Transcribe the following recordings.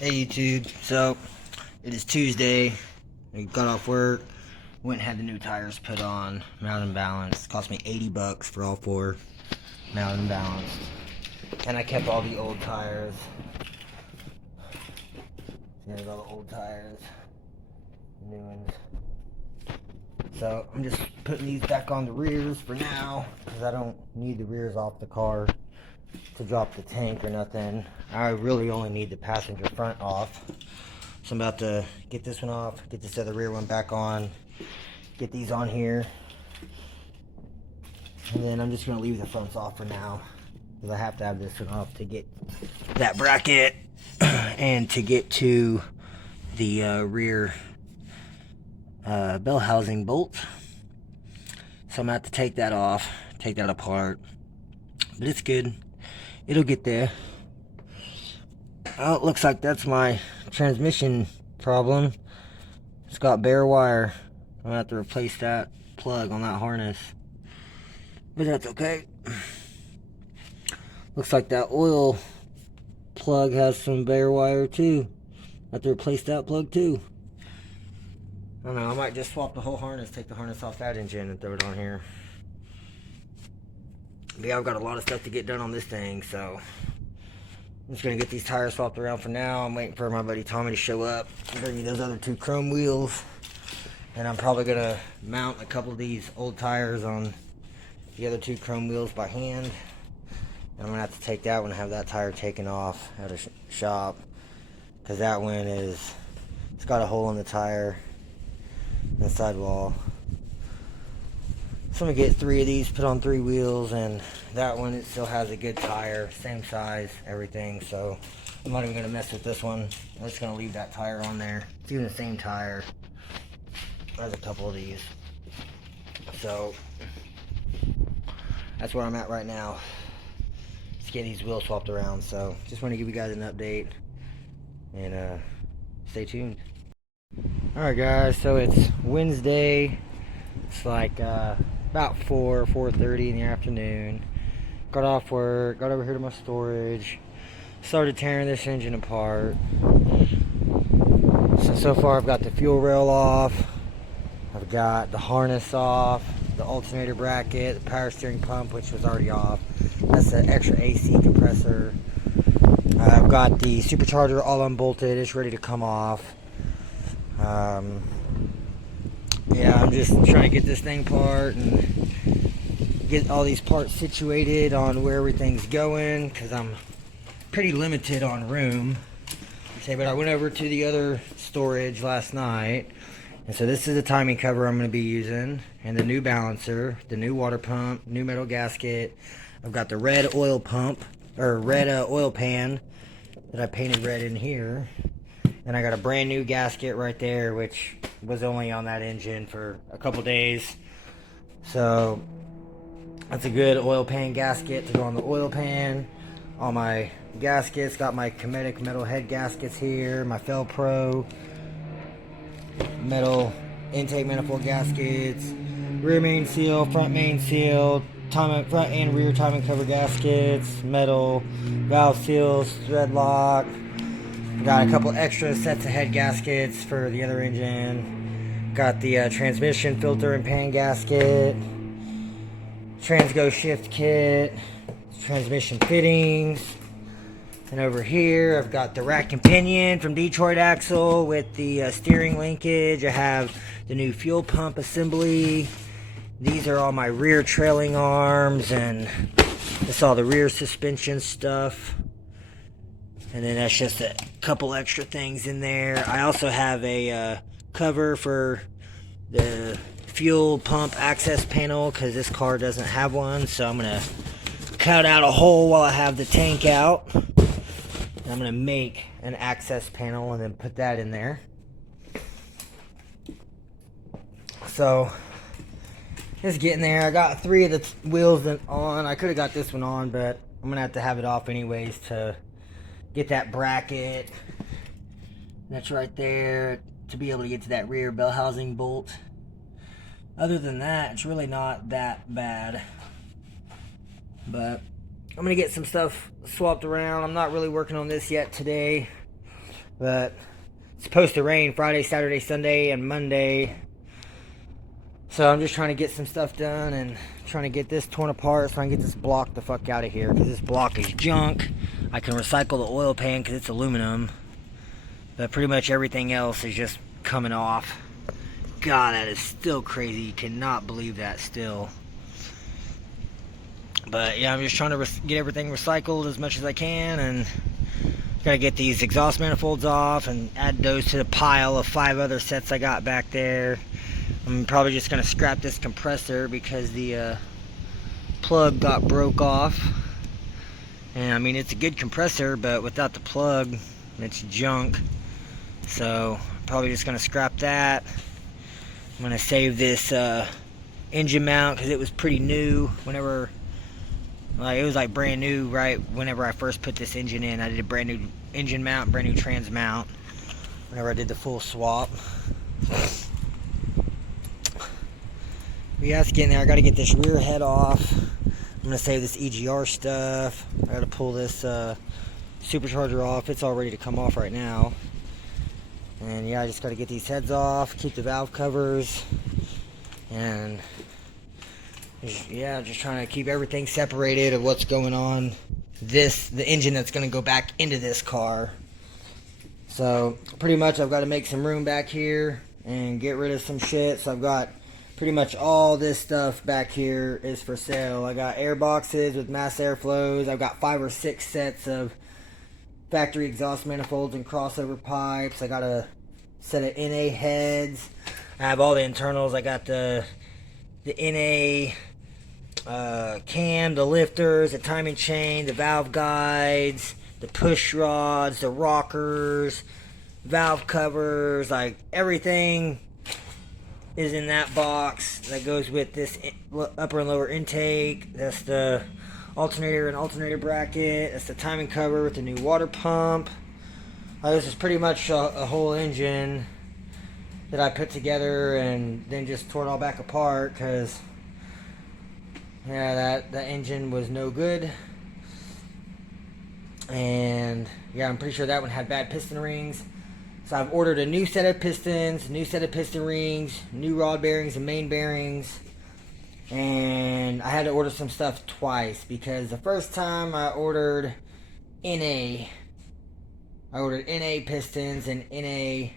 Hey YouTube, so it is Tuesday. I got off work, went and had the new tires put on, mounted and balanced. Cost me 80 bucks for all four, mounted and balanced. And I kept all the old tires. Here's all the old tires, new ones. So I'm just putting these back on the rears for now, because I don't need the rears off the car to drop the tank or nothing. I really only need the passenger front off. So I'm about to get this one off, get this other rear one back on, get these on here, and then I'm just going to leave the fronts off for now, because I have to have this one off to get that bracket and to get to the rear bell housing bolt. So I'm going to have to take that off, take that apart, but it's good. It'll get there. Oh, it looks like that's my transmission problem. It's got bare wire. I'm gonna have to replace that plug on that harness, but that's okay. Looks like that oil plug has some bare wire too. I have to replace that plug too. I don't know, I might just swap the whole harness, take the harness off that engine and throw it on here. But yeah, I've got a lot of stuff to get done on this thing, so I'm just gonna get these tires swapped around for now. I'm waiting for my buddy Tommy to show up and bring me those other two chrome wheels. And I'm probably gonna mount a couple of these old tires on the other two chrome wheels by hand. And I'm gonna have to take that one and have that tire taken off at a shop, because that one it's got a hole in the tire in the sidewall. So I'm gonna get 3 of these, put on 3 wheels, and that one, it still has a good tire, same size, everything. So I'm not even gonna mess with this one. I'm just gonna leave that tire on there. It's even the same tire as a couple of these. So that's where I'm at right now. Just get these wheels swapped around. So just want to give you guys an update, and stay tuned. Alright guys, so it's Wednesday. It's like about 4:30 in the afternoon. Got off work, got over here to my storage, started tearing this engine apart. So far I've got the fuel rail off, I've got the harness off, the alternator bracket, the power steering pump, which was already off. That's the extra AC compressor. I've got the supercharger all unbolted, it's ready to come off. Yeah, I'm just trying to get this thing apart and get all these parts situated on where everything's going, because I'm pretty limited on room. But I went over to the other storage last night, and so this is the timing cover I'm going to be using, and the new balancer, the new water pump, new metal gasket. I've got the red oil pump, or red oil pan that I painted red in here. And I got a brand new gasket right there, which was only on that engine for a couple days. So that's a good oil pan gasket to go on the oil pan. All my gaskets, got my Kinetic metal head gaskets here, my Felpro metal intake manifold gaskets, rear main seal, front main seal, front and rear timing cover gaskets, metal valve seals, thread lock. Got a couple extra sets of head gaskets for the other engine. Got the transmission filter and pan gasket, Transgo shift kit, transmission fittings. And over here I've got the rack and pinion from Detroit Axle with the steering linkage. I have the new fuel pump assembly. These are all my rear trailing arms, and it's all the rear suspension stuff. And then that's just a couple extra things in there. I also have a cover for the fuel pump access panel, because this car doesn't have one. So I'm going to cut out a hole while I have the tank out. And I'm going to make an access panel and then put that in there. So it's getting there. I got 3 of the wheels on. I could have got this one on, but I'm going to have it off anyways to get that bracket that's right there to be able to get to that rear bell housing bolt. Other than that, it's really not that bad. But I'm gonna get some stuff swapped around. I'm not really working on this yet today. But it's supposed to rain Friday, Saturday, Sunday, and Monday. So I'm just trying to get some stuff done and trying to get this torn apart so I can get this block the fuck out of here, because this block is junk. I can recycle the oil pan because it's aluminum, but pretty much everything else is just coming off. God, that is still crazy. You cannot believe that still. But yeah, I'm just trying to get everything recycled as much as I can, and gotta get these exhaust manifolds off and add those to the pile of 5 other sets I got back there. I'm probably just gonna scrap this compressor because the plug got broke off. And I mean, it's a good compressor, but without the plug, it's junk. So probably just gonna scrap that. I'm gonna save this engine mount because it was pretty new whenever, like, it was like brand new right whenever I first put this engine in. I did a brand new engine mount, brand new trans mount whenever I did the full swap. But yeah, it's getting there. I gotta get this rear head off. I'm gonna save this EGR stuff. I gotta pull this supercharger off. It's all ready to come off right now. And yeah, I just gotta get these heads off, keep the valve covers, and yeah, just trying to keep everything separated of what's going on. The engine that's gonna go back into this car. So pretty much I've got to make some room back here and get rid of some shit. So I've got pretty much all this stuff back here is for sale. I got air boxes with mass airflows. I've got 5 or 6 sets of factory exhaust manifolds and crossover pipes. I got a set of NA heads. I have all the internals. I got the NA cam, the lifters, the timing chain, the valve guides, the push rods, the rockers, valve covers, like everything is in that box that goes with this upper and lower intake. That's the alternator and alternator bracket. That's the timing cover with the new water pump. This is pretty much a whole engine that I put together and then just tore it all back apart because, yeah, that engine was no good. And yeah, I'm pretty sure that one had bad piston rings. So I've ordered a new set of pistons, new set of piston rings, new rod bearings and main bearings. And I had to order some stuff twice because the first time I ordered NA pistons and NA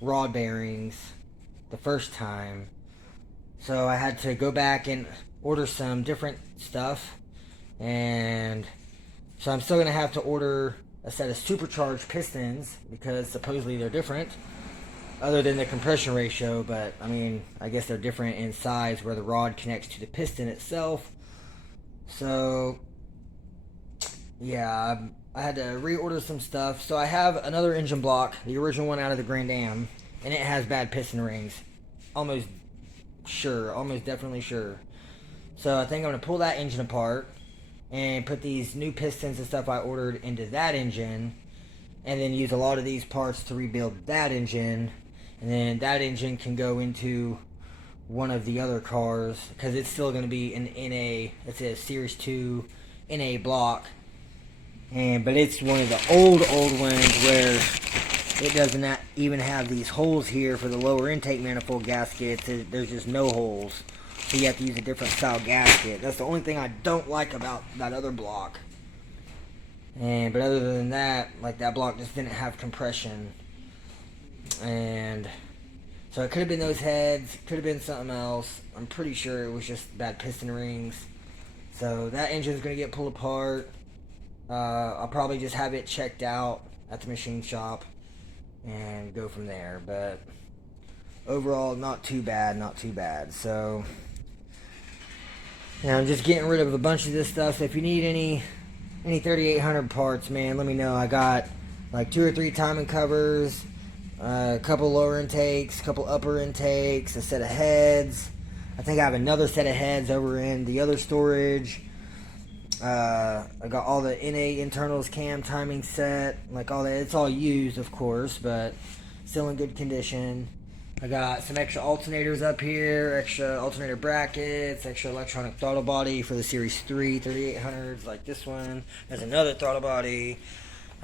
rod bearings the first time. So I had to go back and order some different stuff. And so I'm still going to have to order a set of supercharged pistons because supposedly they're different other than the compression ratio, but I mean, I guess they're different in size where the rod connects to the piston itself. So yeah, I had to reorder some stuff. So I have another engine block, the original one out of the Grand Am, and it has bad piston rings. Almost definitely sure. So I think I'm going to pull that engine apart and put these new pistons and stuff I ordered into that engine, and then use a lot of these parts to rebuild that engine, and then that engine can go into one of the other cars because it's still going to be an NA. It's a Series 2 NA block, but it's one of the old ones where it doesn't even have these holes here for the lower intake manifold gaskets. There's just no holes. So you have to use a different style gasket. That's the only thing I don't like about that other block. But other than that, like, that block just didn't have compression. And so it could have been those heads, could have been something else. I'm pretty sure it was just bad piston rings. So that engine's going to get pulled apart. I'll probably just have it checked out at the machine shop and go from there. But overall, not too bad. So yeah, I'm just getting rid of a bunch of this stuff. So if you need any 3800 parts, man, let me know. I got like 2 or 3 timing covers, a couple lower intakes, a couple upper intakes, a set of heads. I think I have another set of heads over in the other storage. I got all the NA internals, cam timing set, like all that. It's all used, of course, but still in good condition. I got some extra alternators up here, extra alternator brackets, extra electronic throttle body for the Series 3 3800s, like this one. There's another throttle body.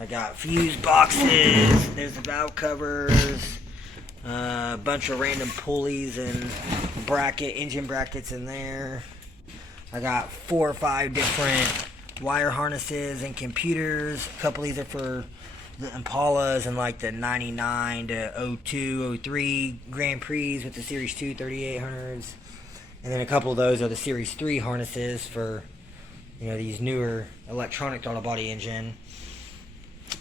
I got fuse boxes. There's the valve covers. A bunch of random pulleys and engine brackets in there. I got 4 or 5 different wire harnesses and computers. A couple of these are for the Impalas and like the 99 to 02, 03 Grand Prix with the Series 2 3800s. And then a couple of those are the Series 3 harnesses for, these newer electronic throttle body engine.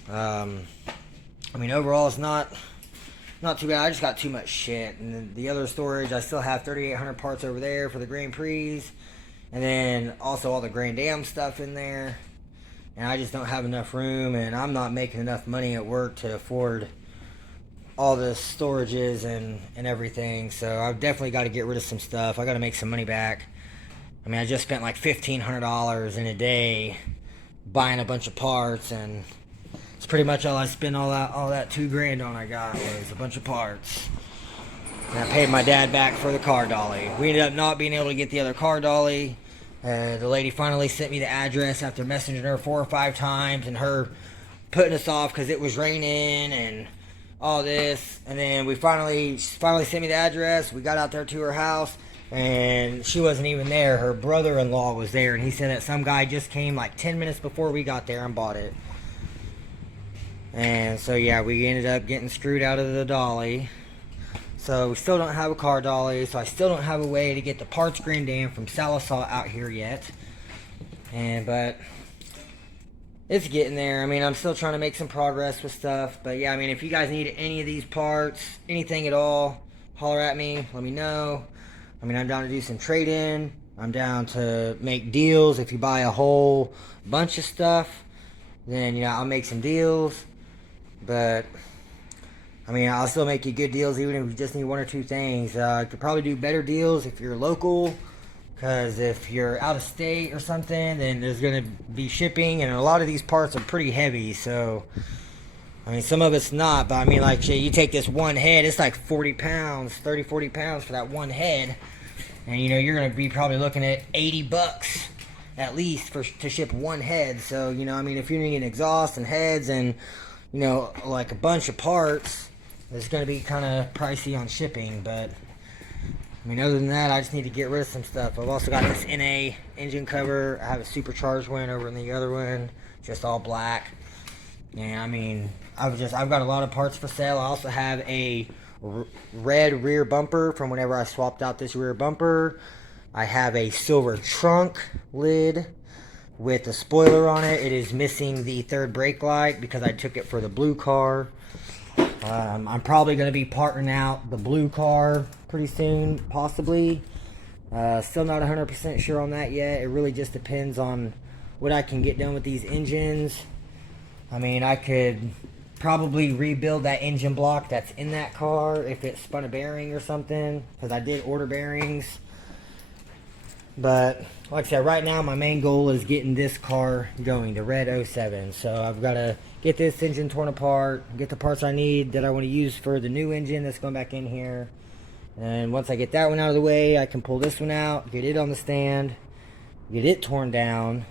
Overall it's not too bad. I just got too much shit. And then the other storage, I still have 3800 parts over there for the Grand Prix. And then also all the Grand Am stuff in there. And I just don't have enough room, and I'm not making enough money at work to afford all the storages and everything. So I've definitely got to get rid of some stuff. I got to make some money back. I just spent like $1,500 in a day buying a bunch of parts, and it's pretty much all I spent all that $2,000 on. I got was a bunch of parts. And I paid my dad back for the car dolly. We ended up not being able to get the other car dolly. The lady finally sent me the address after messaging her 4 or 5 times and her putting us off because it was raining and all this. And then she finally sent me the address. We got out there to her house and she wasn't even there. Her brother-in-law was there, and he said that some guy just came like 10 minutes before we got there and bought it. And so yeah, we ended up getting screwed out of the dolly. So we still don't have a car dolly, so I still don't have a way to get the parts Grand Am from Salisal out here yet. But it's getting there. I'm still trying to make some progress with stuff. But yeah, if you guys need any of these parts, anything at all, holler at me, let me know. I'm down to do some trade-in. I'm down to make deals. If you buy a whole bunch of stuff, then I'll make some deals. But I'll still make you good deals even if you just need 1 or 2 things. I could probably do better deals if you're local, because if you're out of state or something, then there's going to be shipping, and a lot of these parts are pretty heavy. So, some of it's not, but like, you take this one head, it's like 40 pounds, 30, 40 pounds for that one head, and you're going to be probably looking at $80 at least to ship one head. So, if you're needing exhaust and heads and, like a bunch of parts, it's going to be kind of pricey on shipping. But other than that, I just need to get rid of some stuff. I've also got this NA engine cover. I have a supercharged one over in the other one, just all black. And I've got a lot of parts for sale. I also have a red rear bumper from whenever I swapped out this rear bumper. I have a silver trunk lid with a spoiler on it. It is missing the third brake light because I took it for the blue car. I'm probably going to be parting out the blue car pretty soon, possibly. Still not 100% sure on that yet. It really just depends on what I can get done with these engines. I could probably rebuild that engine block that's in that car if it spun a bearing or something, because I did order bearings. But like I said, right now my main goal is getting this car going, the red 07. So I've got to get this engine torn apart, get the parts I need that I want to use for the new engine that's going back in here. And once I get that one out of the way, I can pull this one out, get it on the stand, get it torn down,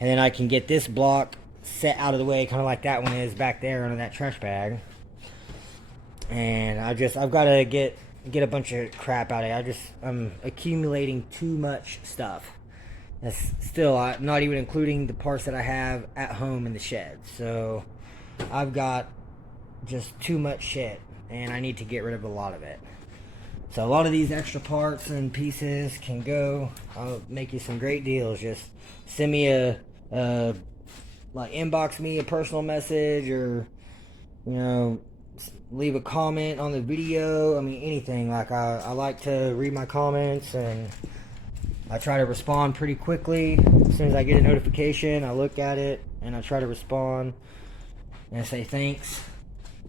and then I can get this block set out of the way, kind of like that one is back there under that trash bag. And I've got to get a bunch of crap out of it. I'm accumulating too much stuff. That's still not even including the parts that I have at home in the shed. So I've got just too much shit, and I need to get rid of a lot of it. So a lot of these extra parts and pieces can go. I'll make you some great deals. Just send me inbox me a personal message, or leave a comment on the video. Anything. I like to read my comments, and I try to respond pretty quickly. As soon as I get a notification, I look at it and I try to respond and say thanks.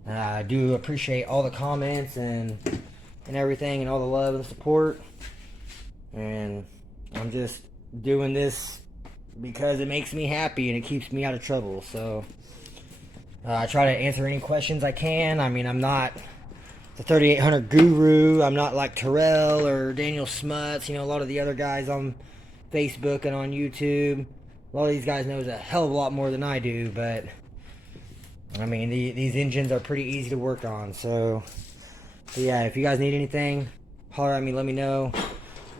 I do appreciate all the comments and everything, and all the love and support. And I'm just doing this because it makes me happy and it keeps me out of trouble. So I try to answer any questions I can. I'm not the 3800 guru. I'm not like Terrell or Daniel Smuts, a lot of the other guys on Facebook and on YouTube. A lot of these guys knows a hell of a lot more than I do, but I mean, these engines are pretty easy to work on. So yeah, if you guys need anything, holler at me, let me know.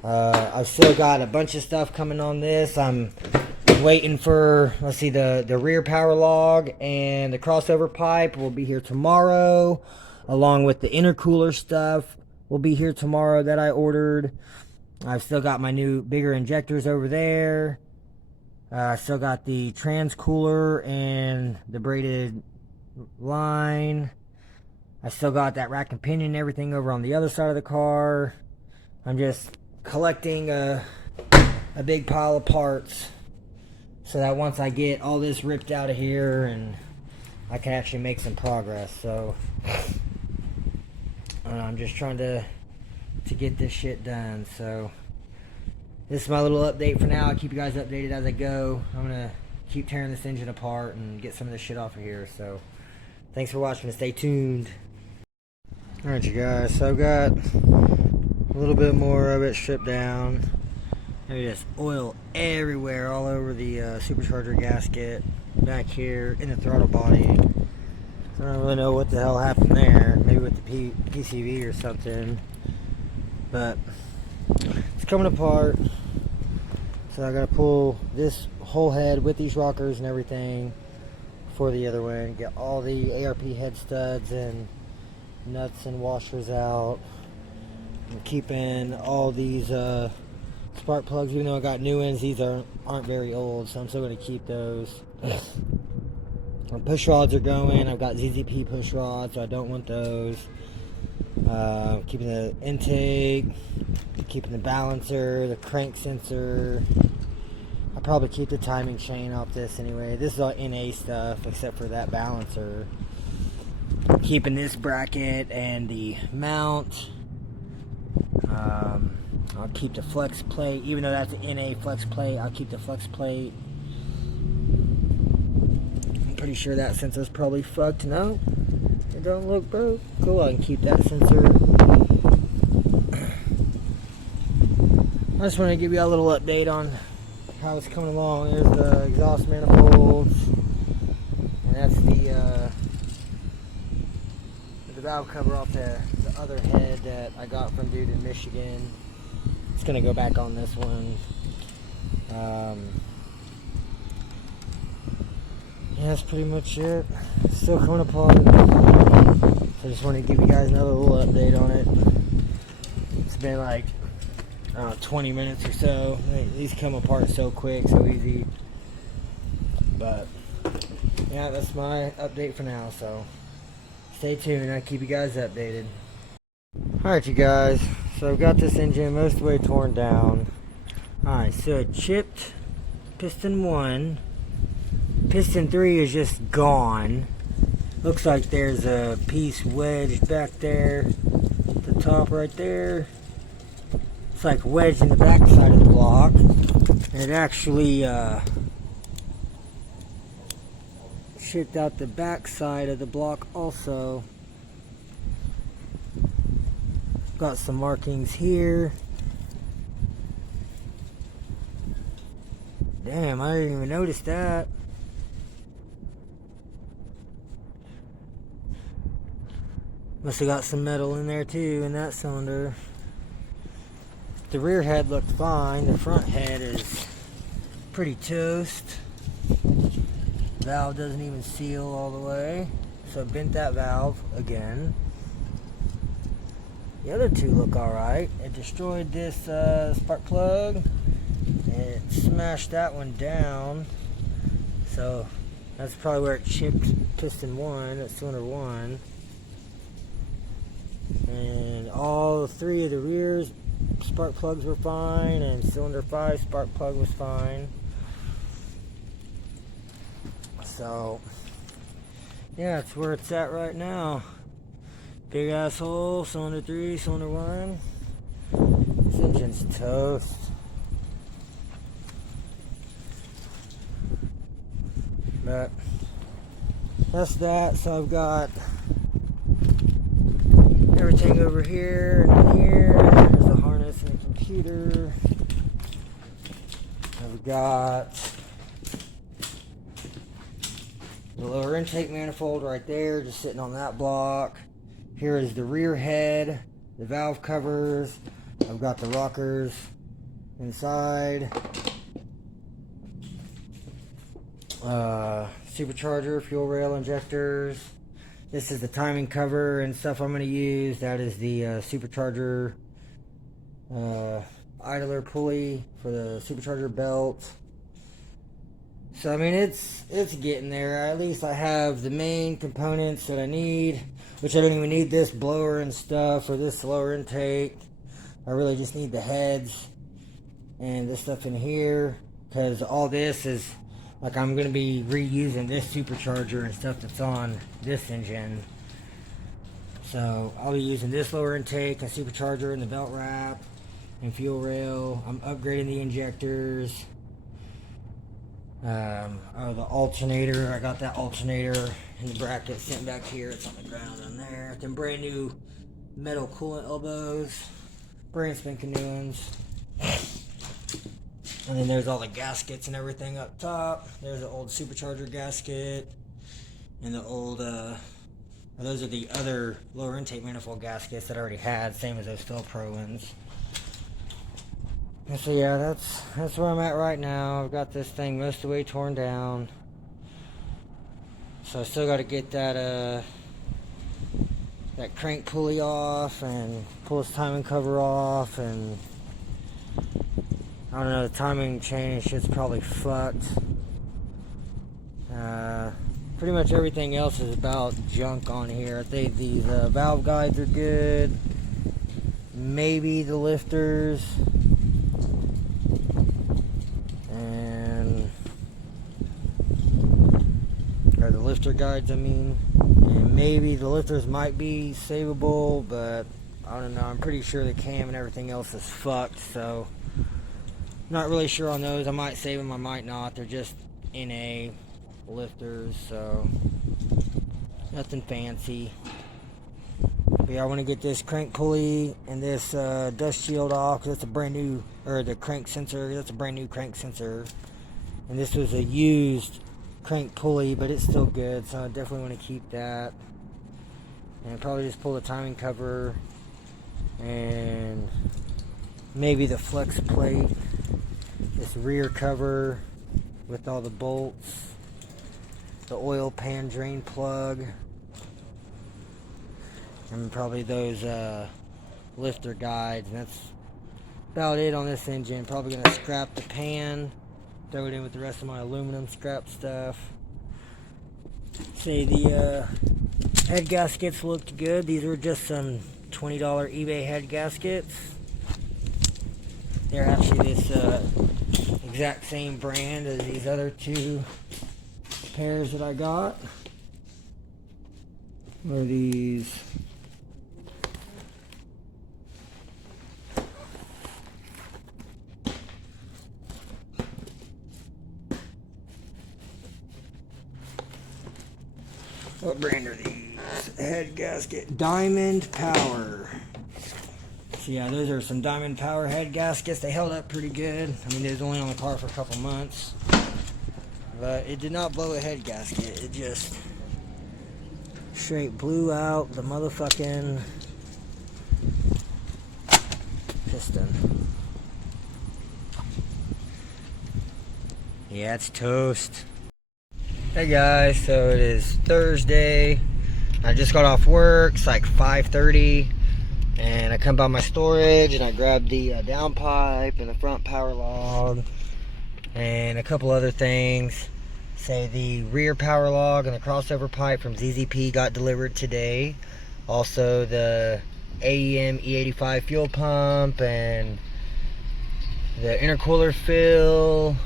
I've still got a bunch of stuff coming on this. I'm waiting for, let's see, the rear power log and the crossover pipe will be here tomorrow, along with the intercooler stuff will be here tomorrow that I ordered. I've still got my new bigger injectors over there. I still got the trans cooler and the braided line. I still got that rack and pinion and everything over on the other side of the car. I'm just collecting a big pile of parts so that once I get all this ripped out of here and I can actually make some progress. So I'm just trying to get this shit done. So this is my little update for now. I'll keep you guys updated as I go. I'm gonna keep tearing this engine apart and get some of this shit off of here. So thanks for watching and stay tuned. Alright you guys, so I've got a little bit more of it stripped down. There's just oil everywhere, all over the supercharger gasket, back here, in the throttle body. So I don't really know what the hell happened there. Maybe with the PCV or something. But it's coming apart. So I gotta pull this whole head with these rockers and everything for the other one. Get all the ARP head studs and nuts and washers out. I'm keeping all these spark plugs, even though I got new ones. These aren't very old, so I'm still going to keep those. Push rods are going. I've got ZZP push rods, so I don't want those. Keeping the intake, keeping the balancer, the crank sensor. I'll probably keep the timing chain off this anyway. This is all NA stuff except for that balancer. Keeping this bracket and the mount. I'll keep the flex plate, even though that's an NA flex plate. I'll keep the flex plate. I'm pretty sure that sensor's probably fucked. No, it don't look broke. Cool, I can keep that sensor. I just want to give you a little update on how it's coming along. There's the exhaust manifolds, and that's the valve cover off the other head that I got from dude in Michigan. It's gonna go back on this one. Yeah, that's pretty much it. Still coming apart. So I just want to give you guys another little update on it. It's been like 20 minutes or so. These come apart so quick, so easy. But yeah, that's my update for now. So stay tuned. I'll keep you guys updated. Alright you guys, so I've got this engine most of the way torn down. Alright, so it chipped piston 1. Piston 3 is just gone. Looks like there's a piece wedged back there at the top right there. It's like wedged in the back side of the block. And it actually chipped out the back side of the block also. Got some markings here. Damn, I didn't even notice that. Must have got some metal in there too in that cylinder. The rear head looked fine. The front head is pretty toast. Valve doesn't even seal all the way. So I bent that valve again. The other two look alright. It destroyed this spark plug. It smashed that one down. So that's probably where it chipped piston 1, that's cylinder 1. And all 3 of the rear spark plugs were fine, and cylinder 5 spark plug was fine. So yeah, that's where it's at right now. Big ass hole, cylinder 3, cylinder 1. This engine's toast. But that's that. So I've got everything over here and here. There's the harness and the computer. I've got The lower intake manifold right there, just sitting on that block. Here is the rear head, the valve covers. I've got the rockers inside. Supercharger, fuel rail injectors. This is the timing cover and stuff I'm going to use. That is the supercharger idler pulley for the supercharger belt. So I mean, it's getting there. At least I have the main components that I need, which I don't even need this blower and stuff or this lower intake. I really just need the heads and this stuff in here, because all this is like, I'm going to be reusing this supercharger and stuff that's on this engine. So I'll be using this lower intake and supercharger and the belt wrap and fuel rail. I'm upgrading the injectors. The alternator, I got that alternator in the bracket sitting back here. It's on the ground on there. Them brand new metal coolant elbows, brand spanking new ones. And then there's all the gaskets and everything up top. There's the old supercharger gasket and the old those are the other lower intake manifold gaskets that I already had, same as those Pro ones. And so yeah, that's where I'm at right now. I've got this thing most of the way torn down. So I still got to get that crank pulley off and pull this timing cover off, and I don't know, the timing chain and shit's probably fucked. Pretty much everything else is about junk on here. I think these valve guides are good. Maybe the lifters. Or the lifter guides, I mean. And maybe the lifters might be savable, but I don't know. I'm pretty sure the cam and everything else is fucked, so not really sure on those. I might save them, I might not. They're just NA lifters, so nothing fancy. But yeah, I want to get this crank pulley and this dust shield off, because that's a brand new, or the crank sensor, that's a brand new crank sensor. And this was a used crank pulley, but it's still good, so I definitely want to keep that. And probably just pull the timing cover and maybe the flex plate, this rear cover with all the bolts, the oil pan drain plug, and probably those lifter guides. And that's about it on this engine. Probably gonna scrap the pan, throw it in with the rest of my aluminum scrap stuff. Say the head gaskets looked good. These were just some $20 eBay head gaskets. They're actually this exact same brand as these other two pairs that I got. What are these? What brand are these? Head gasket. Diamond Power. So yeah, those are some Diamond Power head gaskets. They held up pretty good. I mean, they was only on the car for a couple months. But it did not blow a head gasket. It just straight blew out the motherfucking piston. Yeah, it's toast. Hey guys, so it is Thursday. I just got off work. It's like 5:30, and I come by my storage and I grab the downpipe and the front power log and a couple other things. Say the rear power log and the crossover pipe from ZZP got delivered today. Also the AEM E85 fuel pump and the intercooler fill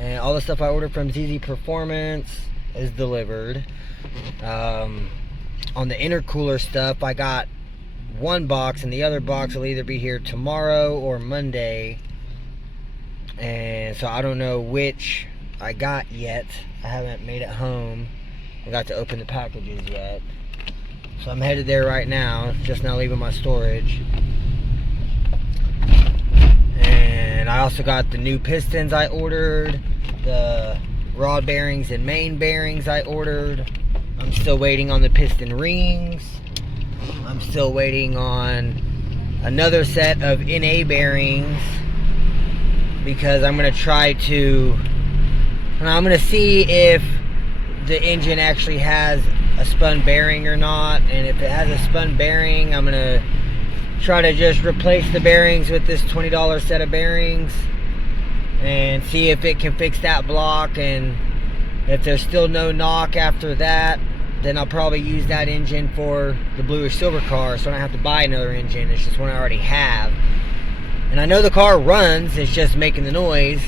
and all the stuff I ordered from ZZ Performance is delivered. On the intercooler stuff, I got one box, and the other box will either be here tomorrow or Monday. And so I don't know which I got yet. I haven't made it home. I got to open the packages yet. So I'm headed there right now, just now leaving my storage. And I also got the new pistons I ordered, the rod bearings and main bearings I ordered. I'm still waiting on the piston rings. I'm still waiting on another set of NA bearings, because I'm going to try to, and I'm going to see if the engine actually has a spun bearing or not. And if it has a spun bearing, I'm going to try to just replace the bearings with this $20 set of bearings and see if it can fix that block. And if there's still no knock after that, then I'll probably use that engine for the bluish silver car, so I don't have to buy another engine. It's just one I already have. And I know the car runs, it's just making the noise.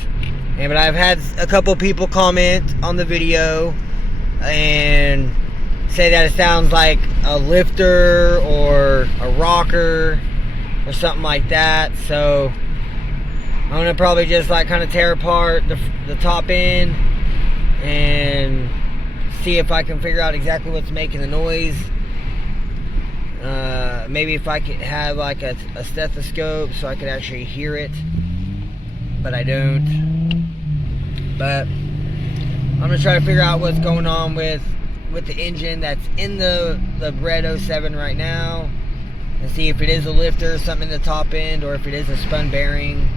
But I've had a couple people comment on the video and say that it sounds like a lifter or a rocker or something like that. So I'm gonna probably just like kind of tear apart the top end and see if I can figure out exactly what's making the noise. Maybe if I could have like a stethoscope so I could actually hear it, but I don't. But I'm gonna try to figure out what's going on with the engine that's in the red 07 right now, and see if it is a lifter, something in the top end, or if it is a spun bearing.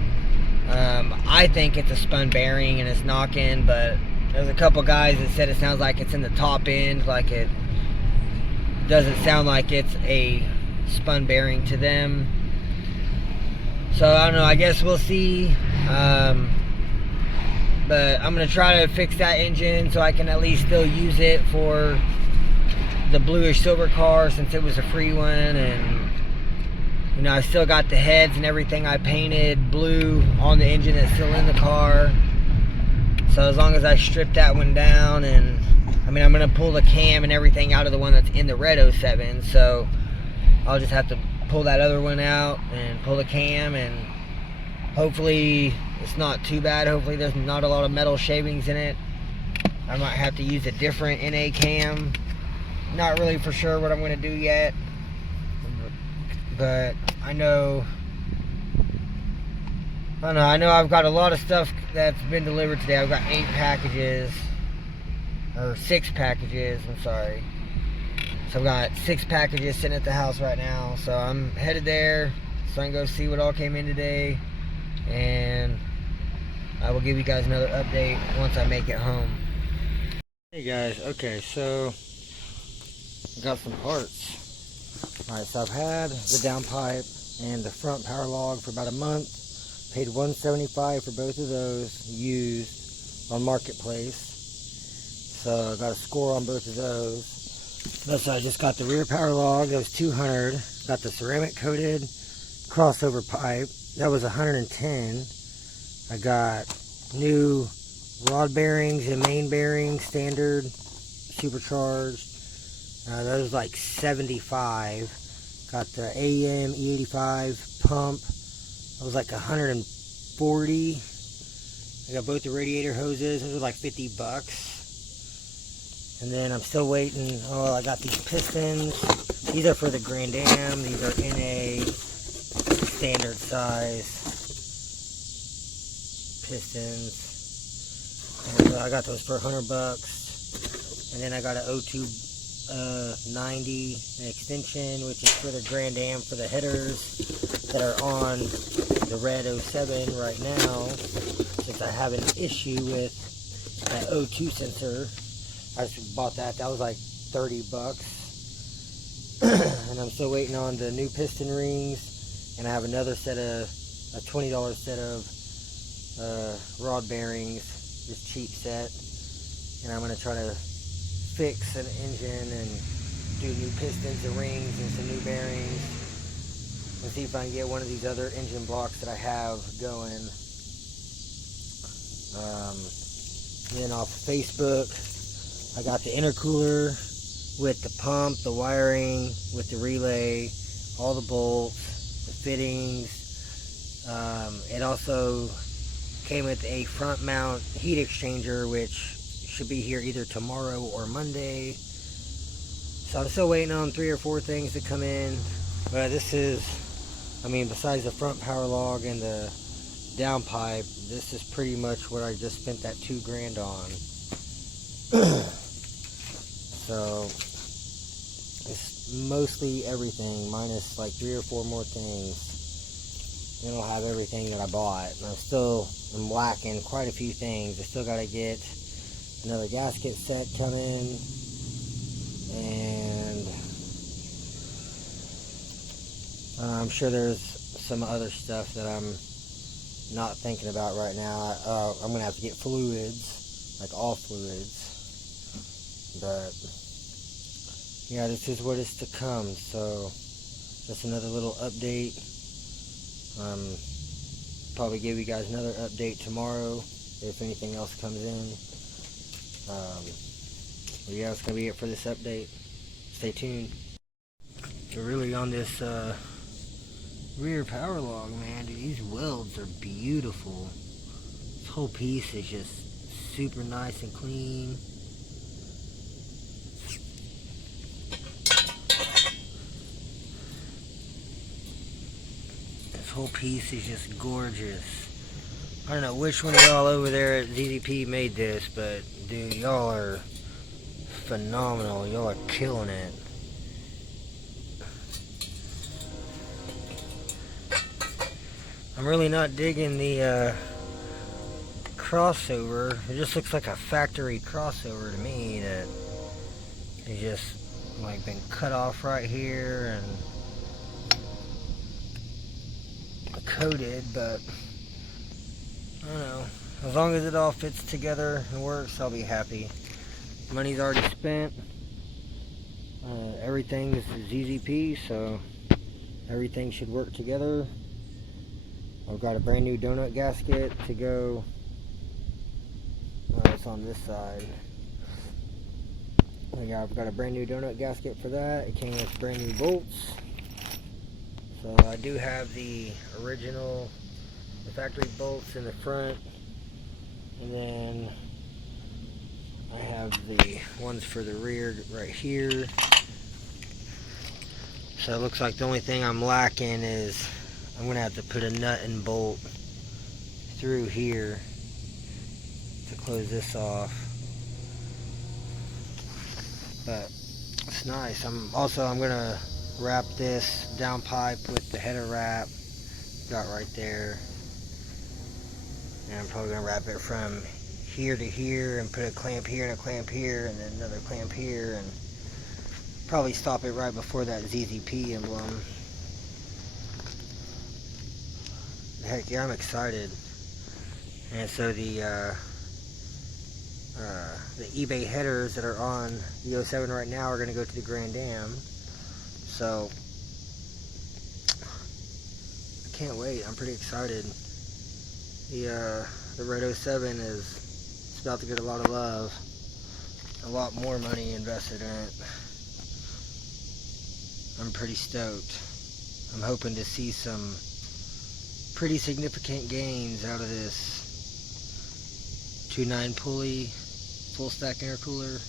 I think it's a spun bearing and it's knocking, but there's a couple guys that said it sounds like it's in the top end, like it doesn't sound like it's a spun bearing to them. So I don't know, I guess we'll see. But I'm going to try to fix that engine so I can at least still use it for the bluish silver car, since it was a free one. And you know, I still got the heads and everything I painted blue on the engine that's still in the car. So as long as I strip that one down, and I mean, I'm going to pull the cam and everything out of the one that's in the red 07, so I'll just have to pull that other one out and pull the cam, and hopefully it's not too bad. Hopefully there's not a lot of metal shavings in it. I might have to use a different NA cam. Not really for sure what I'm going to do yet, but I know I've got a lot of stuff that's been delivered today. I've got 8 packages, or 6 packages, I'm sorry. So I've got 6 packages sitting at the house right now. So I'm headed there so I can go see what all came in today, and I will give you guys another update once I make it home. Hey guys, okay, so I got some parts. Alright, so I've had the downpipe and the front power log for about a month. Paid $175 for both of those used on Marketplace. So I got a score on both of those. So I just got the rear power log, that was $200. Got the ceramic coated crossover pipe, that was $110. I got new rod bearings and main bearings, standard, supercharged. That was like $75. Got the AM E85 pump, that was like $140. I got both the radiator hoses, those were like $50. And then I'm still waiting. Oh, I got these pistons. These are for the Grand Am. These are NA standard size pistons. And I got those for $100. And then I got an 0290 an extension, which is for the Grand Am, for the headers that are on the red 07 right now, since I have an issue with that O2 sensor. I just bought that. That was like $30. And I'm still waiting on the new piston rings, and I have another set of a $20 set of rod bearings, this cheap set, and I'm going to try to fix an engine and do new pistons and rings and some new bearings, and see if I can get one of these other engine blocks that I have going. Then off Facebook, I got the intercooler with the pump, the wiring, with the relay, all the bolts, the fittings. It also came with a front mount heat exchanger, which should be here either tomorrow or Monday. So I'm still waiting on 3 or 4 things to come in. But this is, I mean, besides the front power log and the downpipe, this is pretty much what I just spent that $2 grand on. So it's mostly everything, minus like 3 or 4 more things. Then I'll have everything that I bought. And I'm lacking quite a few things. I still gotta get another gasket set coming, and I'm sure there's some other stuff that I'm not thinking about right now. I'm gonna have to get fluids, like all fluids. But yeah, this is what is to come. So just another little update. Probably give you guys another update tomorrow if anything else comes in. But yeah, that's gonna be it for this update. Stay tuned. We're really on this rear power log, man. Dude, these welds are beautiful. This whole piece is just super nice and clean. This whole piece is just gorgeous. I don't know which one of y'all over there at ZZP made this, but dude, y'all are phenomenal. Y'all are killing it. I'm really not digging the crossover. It just looks like a factory crossover to me that is just like been cut off right here and coated, but I don't know. As long as it all fits together and works, I'll be happy. Money's already spent. Everything is ZZP, so everything should work together. I've got a brand new donut gasket to go. It's on this side. I've got a brand new donut gasket for that. It came with brand new bolts. So I do have the original, the factory bolts in the front, and then I have the ones for the rear right here. So it looks like the only thing I'm lacking is I'm gonna have to put a nut and bolt through here to close this off. But it's nice. I'm gonna wrap this down pipe with the header wrap got right there, and I'm probably gonna wrap it from here to here and put a clamp here and a clamp here and then another clamp here, and probably stop it right before that ZZP emblem. Heck yeah, I'm excited. And so the eBay headers that are on the 07 right now are going to go to the Grand Dam. So I can't wait. I'm pretty excited. The Red 07 is about to get a lot of love, a lot more money invested in it. I'm pretty stoked. I'm hoping to see some pretty significant gains out of this 2.9 pulley, full stack intercooler,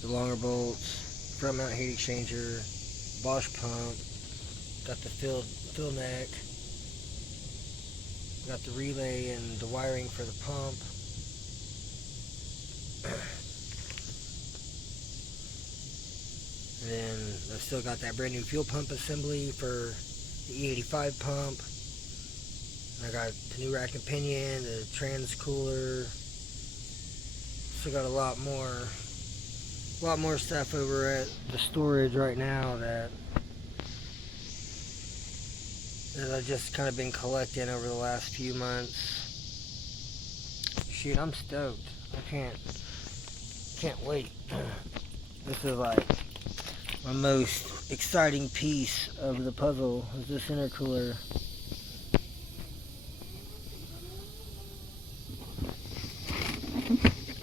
the longer bolts, front mount heat exchanger, Bosch pump, got the fill neck, got the relay and the wiring for the pump. And then I've still got that brand new fuel pump assembly for the E85 pump. And I got the new rack and pinion, the trans cooler. Still got a lot more stuff over at the storage right now that I've just kind of been collecting over the last few months. Shoot, I'm stoked. I can't wait. This is like my most exciting piece of the puzzle, is this intercooler.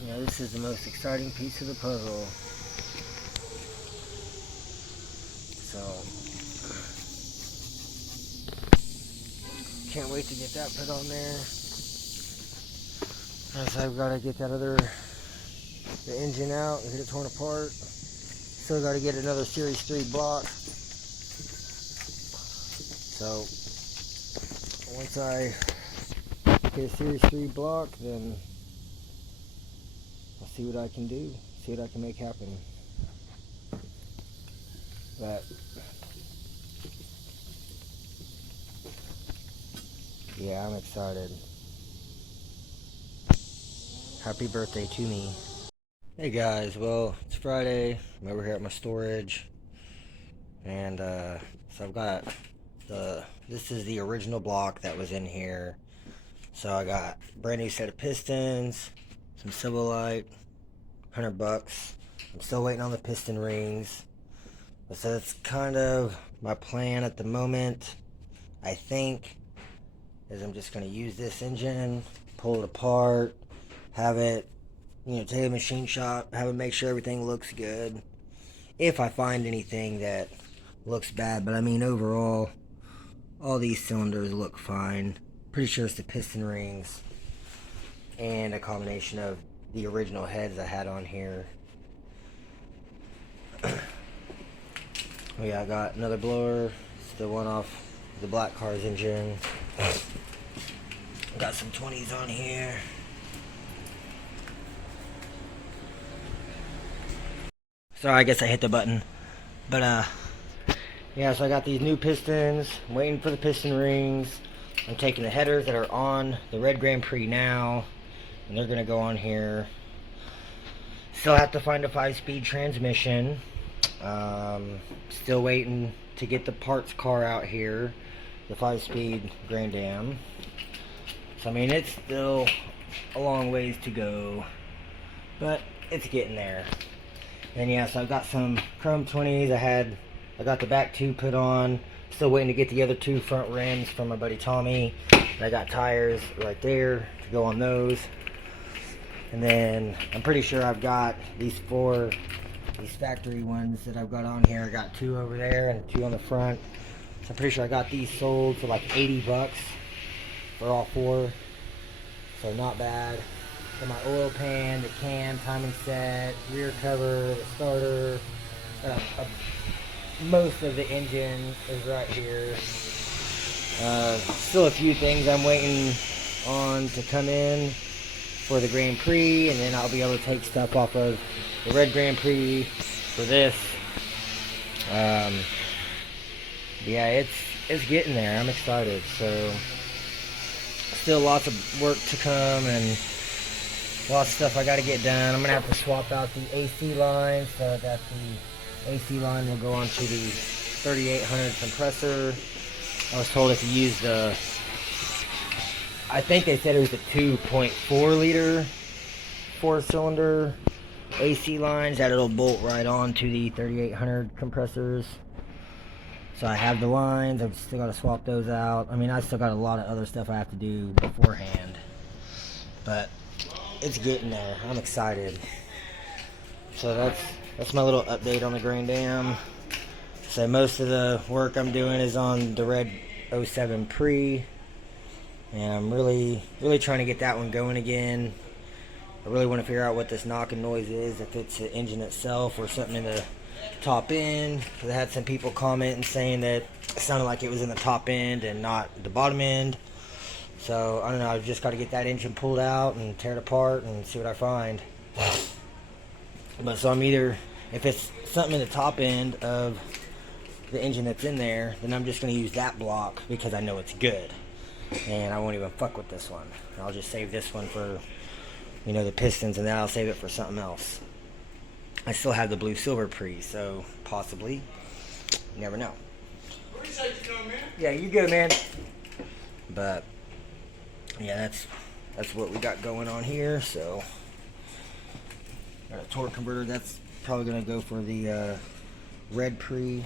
Yeah, this is the most exciting piece of the puzzle. So can't wait to get that put on there. As I've got to get the engine out and get it torn apart. Still got to get another Series 3 block. So once I get a Series 3 block, then I'll see what I can do, see what I can make happen. But yeah, I'm excited. Happy birthday to me. Hey guys, well, it's Friday. I'm over here at my storage. And so I've got this is the original block that was in here. So I got a brand new set of pistons, some Silverlight, $100. I'm still waiting on the piston rings. So that's kind of my plan at the moment. I think is I'm just going to use this engine, pull it apart, have it, take it to the machine shop, have it make sure everything looks good. If I find anything that looks bad, but I mean overall, all these cylinders look fine. Pretty sure it's the piston rings and a combination of the original heads I had on here. Oh yeah, I got another blower, still one off the black car's engine. Got some 20s on here. Sorry, I guess I hit the button. But yeah, so I got these new pistons. I'm waiting for the piston rings. I'm taking the headers that are on the red Grand Prix now, and they're gonna go on here. Still have to find a 5-speed transmission. Still waiting to get the parts car out here, the 5-speed Grand Am. So I mean, it's still a long ways to go, but it's getting there. And yeah, so I've got some chrome 20s. I got the back two put on. Still waiting to get the other two front rims from my buddy Tommy. And I got tires right there to go on those. And then I'm pretty sure I've got these factory ones that I've got on here. I got 2 over there and 2 on the front. So I'm pretty sure I got these sold for like $80 for all 4. So not bad. Got my oil pan, the cam, timing set, rear cover, the starter. Most of the engine is right here. Still a few things I'm waiting on to come in for the Grand Prix, and then I'll be able to take stuff off of the red Grand Prix for this. Yeah, it's getting there. I'm excited. So still lots of work to come and lots of stuff I got to get done. I'm gonna have to swap out the AC line so that the AC line will go onto the 3800 compressor. I was told if you use I think they said it was a 2.4 liter 4-cylinder AC lines that it'll bolt right on to the 3800 compressors. So I have the lines. I've still got to swap those out. I mean, I still got a lot of other stuff I have to do beforehand, but it's getting there. I'm excited. So that's my little update on the Grand Am. So most of the work I'm doing is on the red 07 Prix, and I'm really trying to get that one going again. I really want to figure out what this knocking noise is, if it's the engine itself or something in the top end. Because I had some people commenting saying that it sounded like it was in the top end and not the bottom end. So I don't know, I've just got to get that engine pulled out and tear it apart and see what I find. But so I'm either, if it's something in the top end of the engine that's in there, then I'm just going to use that block because I know it's good. And I won't even fuck with this one. I'll just save this one for, the pistons, and then I'll save it for something else. I still have the blue silver Prix, so possibly. You never know. Yeah, you good, man. But yeah, that's what we got going on here. So got a torque converter. That's probably gonna go for the red Prix,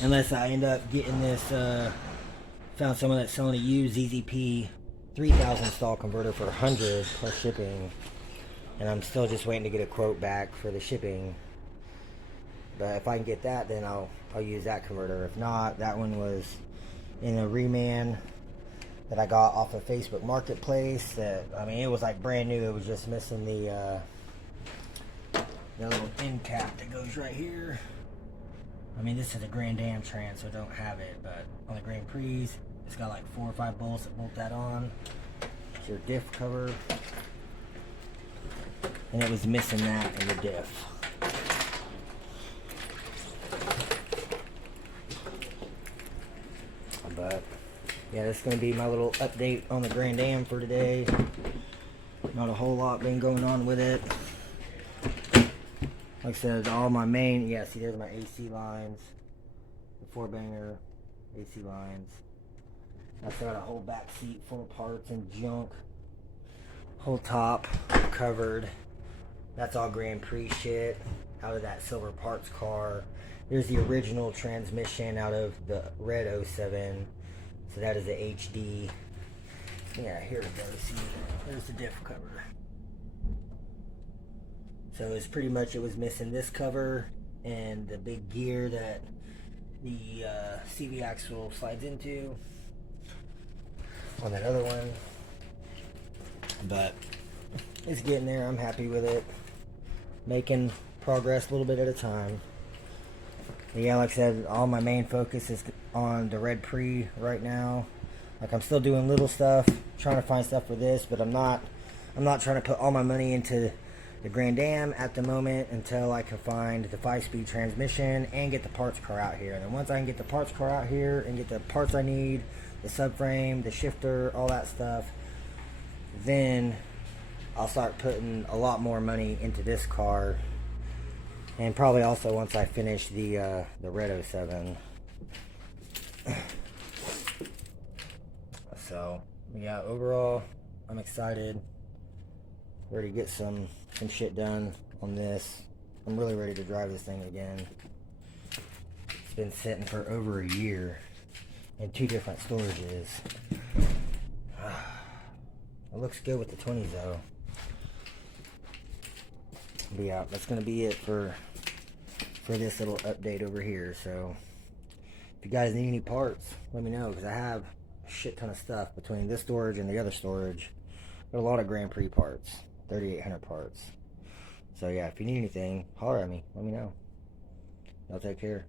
unless I end up getting this. Found someone that's selling a used ZZP 3000 stall converter for $100 plus shipping, and I'm still just waiting to get a quote back for the shipping. But if I can get that, then I'll use that converter. If not, that one was in a reman that I got off of Facebook Marketplace. That, I mean, it was like brand new. It was just missing the little end cap that goes right here. I mean, this is a Grand Am trans, so I don't have it, but on the Grand Prix, it's got like 4 or 5 bolts that bolt that on. It's your diff cover. and it was missing that in the diff. But yeah, this is going to be my little update on the Grand Am for today. Not a whole lot been going on with it. Like I said, all my main, yeah, see there's my AC lines, the 4-banger AC lines. I still got a whole back seat full of parts and junk. Whole top covered. That's all Grand Prix shit out of that silver parts car. There's the original transmission out of the red 07. So that is the HD. Yeah, here we go. See, there's the diff cover. So it's pretty much, it was missing this cover and the big gear that the CV axle slides into on that other one. But it's getting there. I'm happy with it. Making progress a little bit at a time. But yeah, like I said, all my main focus is on the red Prix right now. Like, I'm still doing little stuff, trying to find stuff for this, but I'm not trying to put all my money into the Grand Am at the moment until I can find the 5-speed transmission and get the parts car out here. And then once I can get the parts car out here and get the parts I need, the subframe, the shifter, all that stuff, then I'll start putting a lot more money into this car. And probably also once I finish the red 07. So yeah, overall I'm excited. Ready to get some shit done on this. I'm really ready to drive this thing again. It's been sitting for over a year in 2 different storages. It looks good with the 20s though. But yeah, that's gonna be it for this little update over here. So if you guys need any parts, let me know, because I have a shit ton of stuff between this storage and the other storage. Got a lot of Grand Prix parts, 3,800 parts. So yeah, if you need anything, holler at me, let me know. Y'all take care.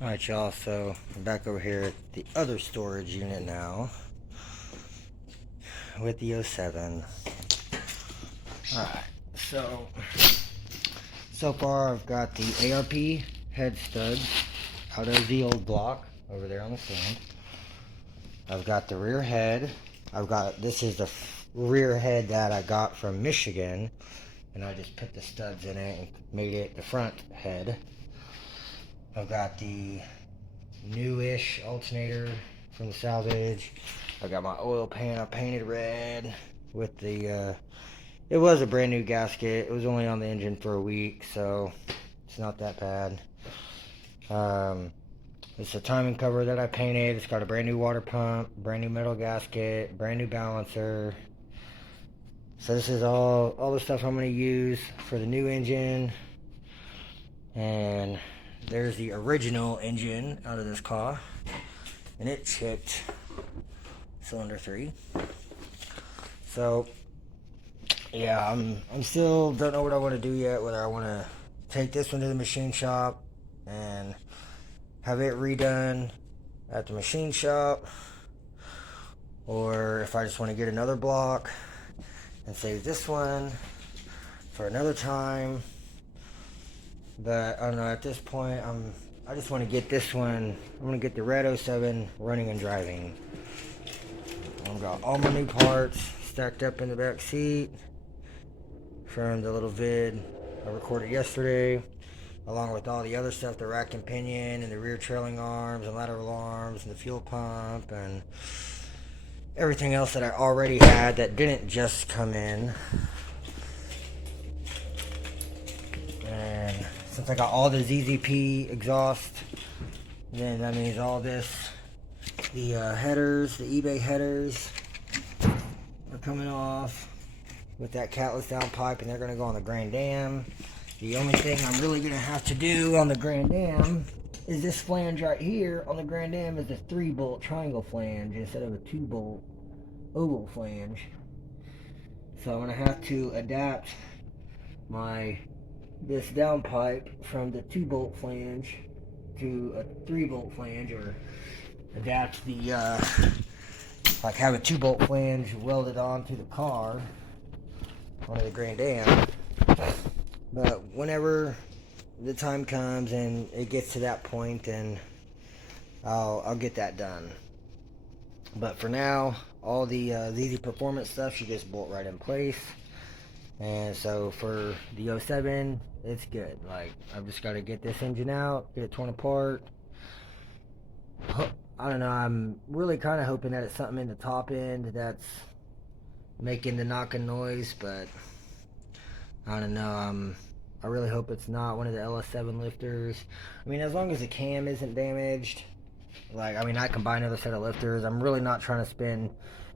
Alright y'all, so I'm back over here at the other storage unit now with the 07. Alright, so far I've got the ARP head studs out of the old block over there on the stand. I've got the rear head. This is the rear head that I got from Michigan, and I just put the studs in it and made it the front head. I've got the newish alternator from the salvage. I got my oil pan I painted red with the it was a brand new gasket. It was only on the engine for a week, so it's not that bad. It's a timing cover that I painted. It's got a brand new water pump, brand new metal gasket, brand new balancer. So this is all the stuff I'm going to use for the new engine. And there's the original engine out of this car, and it chipped cylinder 3. So yeah, I'm still don't know what I want to do yet, whether I want to take this one to the machine shop and have it redone at the machine shop, or if I just want to get another block and save this one for another time. But I don't know, at this point I just want to get this one. I'm going to get the red 07 running and driving. I've got all my new parts stacked up in the back seat from the little vid I recorded yesterday, along with all the other stuff, the rack and pinion and the rear trailing arms and lateral arms and the fuel pump and everything else that I already had that didn't just come in. And since I got all the ZZP exhaust, then that means all this, the headers, the eBay headers are coming off with that catless downpipe, and they're going to go on the Grand Am. The only thing I'm really going to have to do on the Grand Am is this flange right here. On the Grand Am is a 3-bolt triangle flange instead of a 2-bolt oval flange. So I'm going to have to adapt this downpipe from the 2-bolt flange to a 3-bolt flange, or adapt the like have a 2-bolt flange welded onto the car onto the Grand Am. But whenever the time comes and it gets to that point, then I'll get that done. But for now, all the ZZ Performance stuff should just bolt right in place. And so for the 07, it's good. Like, I've just got to get this engine out, get it torn apart. I don't know, I'm really kind of hoping that it's something in the top end that's making the knocking noise, but I don't know. I really hope it's not one of the LS7 lifters. I mean, as long as the cam isn't damaged, like, I mean, I can buy another set of lifters. I'm really not trying to spend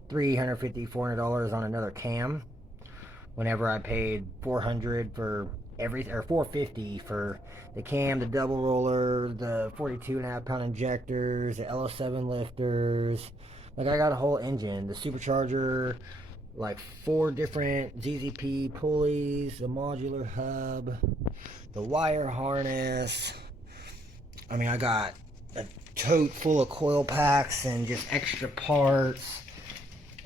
$350, $400 on another cam whenever I paid $400 for everything, or $450 for the cam, the double roller, the 42.5-pound injectors, the LS7 lifters. Like, I got a whole engine, the supercharger, like 4 different ZZP pulleys, the modular hub, the wire harness. I mean, I got a tote full of coil packs and just extra parts.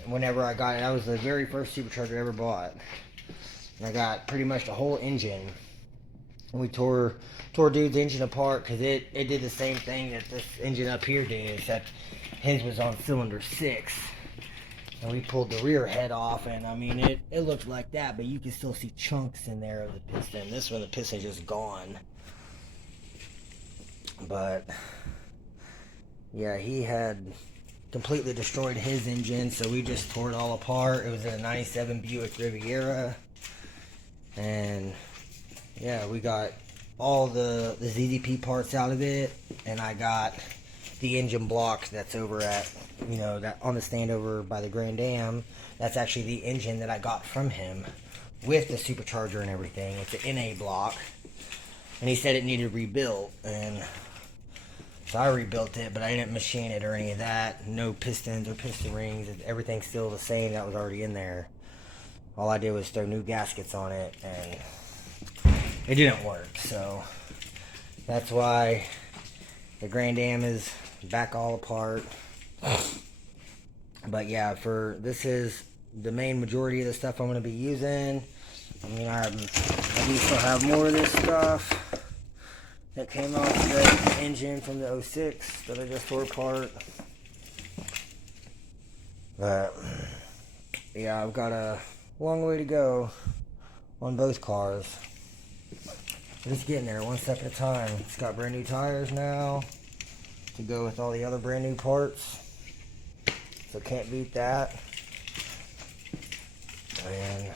Whenever I got it, that was the very first supercharger I ever bought. And I got pretty much the whole engine. And we tore dude's engine apart because it did the same thing that this engine up here did, except his was on cylinder 6. And we pulled the rear head off, and I mean, it looked like that, but you can still see chunks in there of the piston. This one, the piston's just gone. But yeah, he had completely destroyed his engine, so we just tore it all apart. It was a 97 Buick Riviera, and yeah, we got all the ZZP parts out of it, and I got the engine block that's over at, you know, that on the stand over by the Grand Am. That's actually the engine that I got from him with the supercharger and everything. It's an NA block, and he said it needed rebuilt, and so I rebuilt it, but I didn't machine it or any of that. No pistons or piston rings. Everything's still the same that was already in there. All I did was throw new gaskets on it, and it didn't work. So that's why the Grand Am is back all apart. But yeah, this is the main majority of the stuff I'm going to be using. I mean, I do still have more of this stuff that came off the engine from the 06 that I just tore apart. But yeah, I've got a long way to go on both cars. Just getting there one step at a time. It's got brand new tires now to go with all the other brand new parts, so can't beat that. And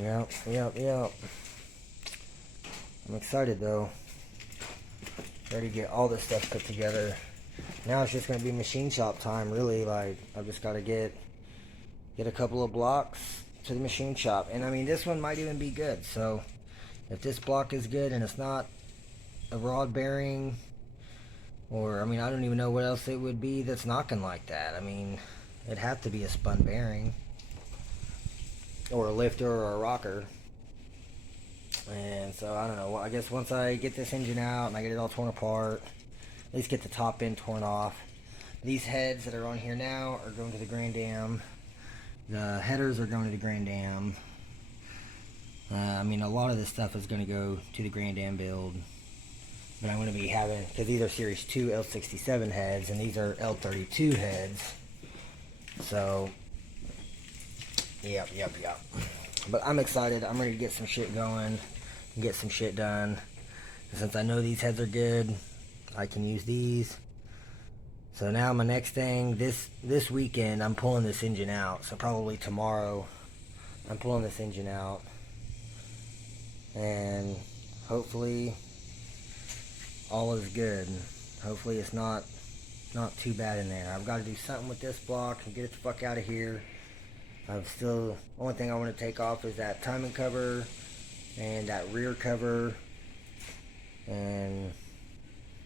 yep. I'm excited though. Ready to get all this stuff put together. Now it's just gonna be machine shop time, really. Like, I've just gotta get a couple of blocks to the machine shop. And I mean, this one might even be good. So if this block is good and it's not a rod bearing, or I mean, I don't even know what else it would be that's knocking like that. I mean, it'd have to be a spun bearing, or a lifter, or a rocker. And so I don't know. I guess once I get this engine out and I get it all torn apart, at least get the top end torn off. These heads that are on here now are going to the Grand Am. The headers are going to the Grand Am. I mean, a lot of this stuff is going to go to the Grand Am build. But I'm going to be having, because these are Series 2 L67 heads, and these are L32 heads. So, yep. But I'm excited. I'm ready to get some shit going, and get some shit done. And since I know these heads are good, I can use these. So now my next thing, this weekend, I'm pulling this engine out. So probably tomorrow, I'm pulling this engine out. And hopefully all is good. Hopefully it's not too bad in there. I've got to do something with this block and get it the fuck out of here. Only thing I want to take off is that timing cover and that rear cover, and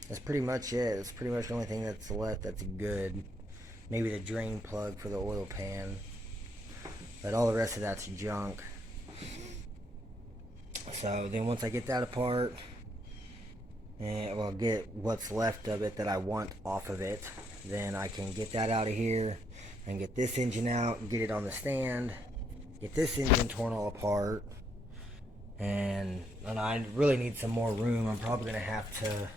that's pretty much it. It's pretty much the only thing that's left that's good. Maybe the drain plug for the oil pan, but all the rest of that's junk. So then once I get that apart, and well, get what's left of it that I want off of it, then I can get that out of here and get this engine out and get it on the stand. get this engine torn all apart. And I really need some more room. I'm probably going to have to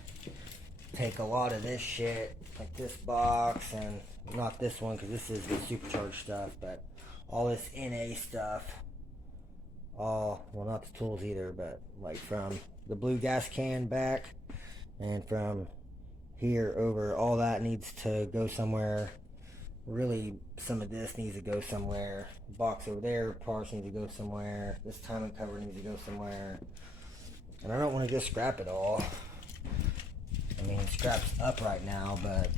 take a lot of this shit, like this box, and not this one because this is the supercharged stuff, but all this NA stuff, all, well, not the tools either, but like from the blue gas can back and from here over, all that needs to go somewhere. Really, some of this needs to go somewhere. The box over there, parts need to go somewhere. This timing cover needs to go somewhere. And I don't want to just scrap it all. I mean, scrap's up right now, but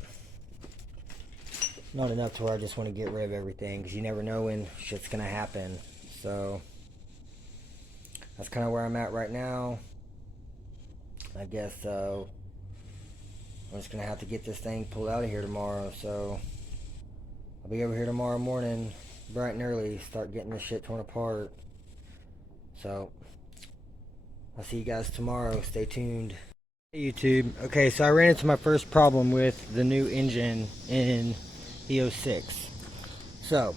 not enough to where I just want to get rid of everything, because you never know when shit's going to happen. So that's kind of where I'm at right now. I guess I'm just going to have to get this thing pulled out of here tomorrow. So I'll be over here tomorrow morning, bright and early, start getting this shit torn apart. So I'll see you guys tomorrow. Stay tuned. Hey YouTube. Okay, so I ran into my first problem with the new engine in the 06. So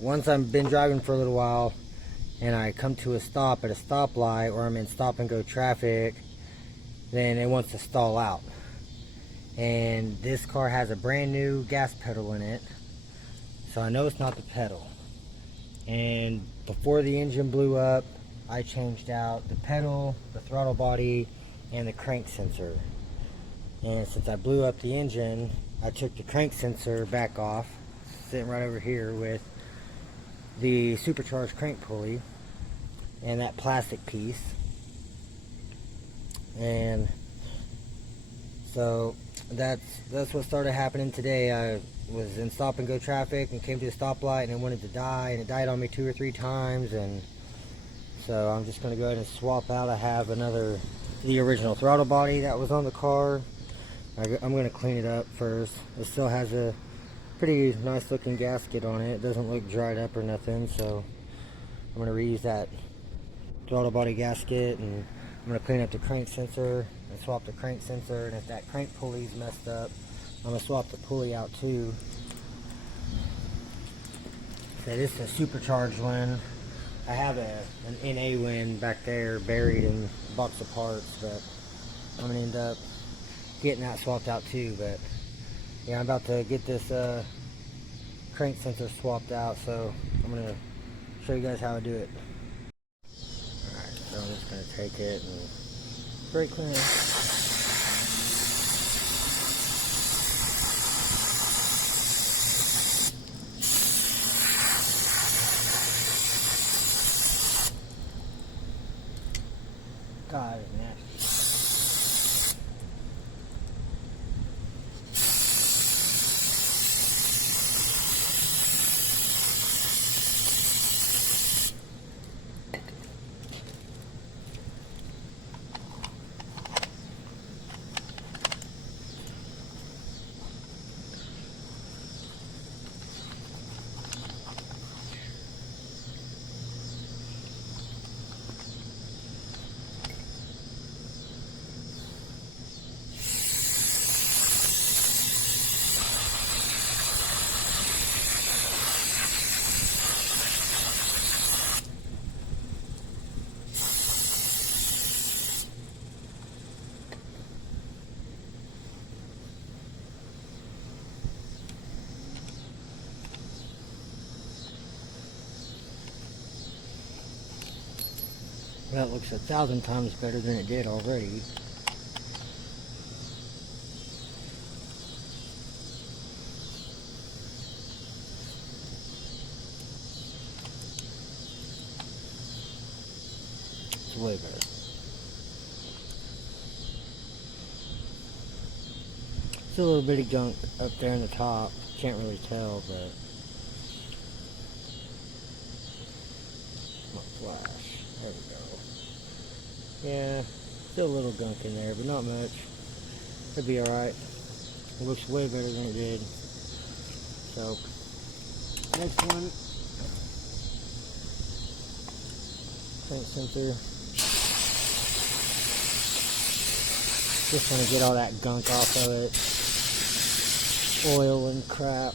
once I've been driving for a little while and I come to a stop at a stoplight, or I'm in stop and go traffic, then it wants to stall out. And this car has a brand new gas pedal in it, so I know it's not the pedal. And before the engine blew up, I changed out the pedal, the throttle body, and the crank sensor. And since I blew up the engine, I took the crank sensor back off, sitting right over here with the supercharged crank pulley and that plastic piece. And so that's what started happening today. I was in stop and go traffic and came to a stoplight and it wanted to die, and it died on me 2 or 3 times. And so I'm just going to go ahead and swap out. I have the original throttle body that was on the car. I'm going to clean it up first. It still has a pretty nice looking gasket on it. It doesn't look dried up or nothing, so I'm going to reuse that throttle body gasket, and I'm going to clean up the crank sensor and swap the crank sensor. And if that crank pulley's messed up, I'm going to swap the pulley out too. So this is a supercharged one. I have an NA one back there buried in a box of parts, but I'm going to end up getting that swapped out too. But yeah, I'm about to get this crank sensor swapped out, so I'm going to show you guys how I do it. Alright, so I'm just going to take it and brake clean it. God, it's nasty. That looks 1,000 times better than it did already. It's way better. Still a little bit of gunk up there in the top. Can't really tell, but my flash. There we go. Yeah, still a little gunk in there, but not much. It'll be alright. It looks way better than it did. So, next one. Crank sensor. Just want to get all that gunk off of it. Oil and crap.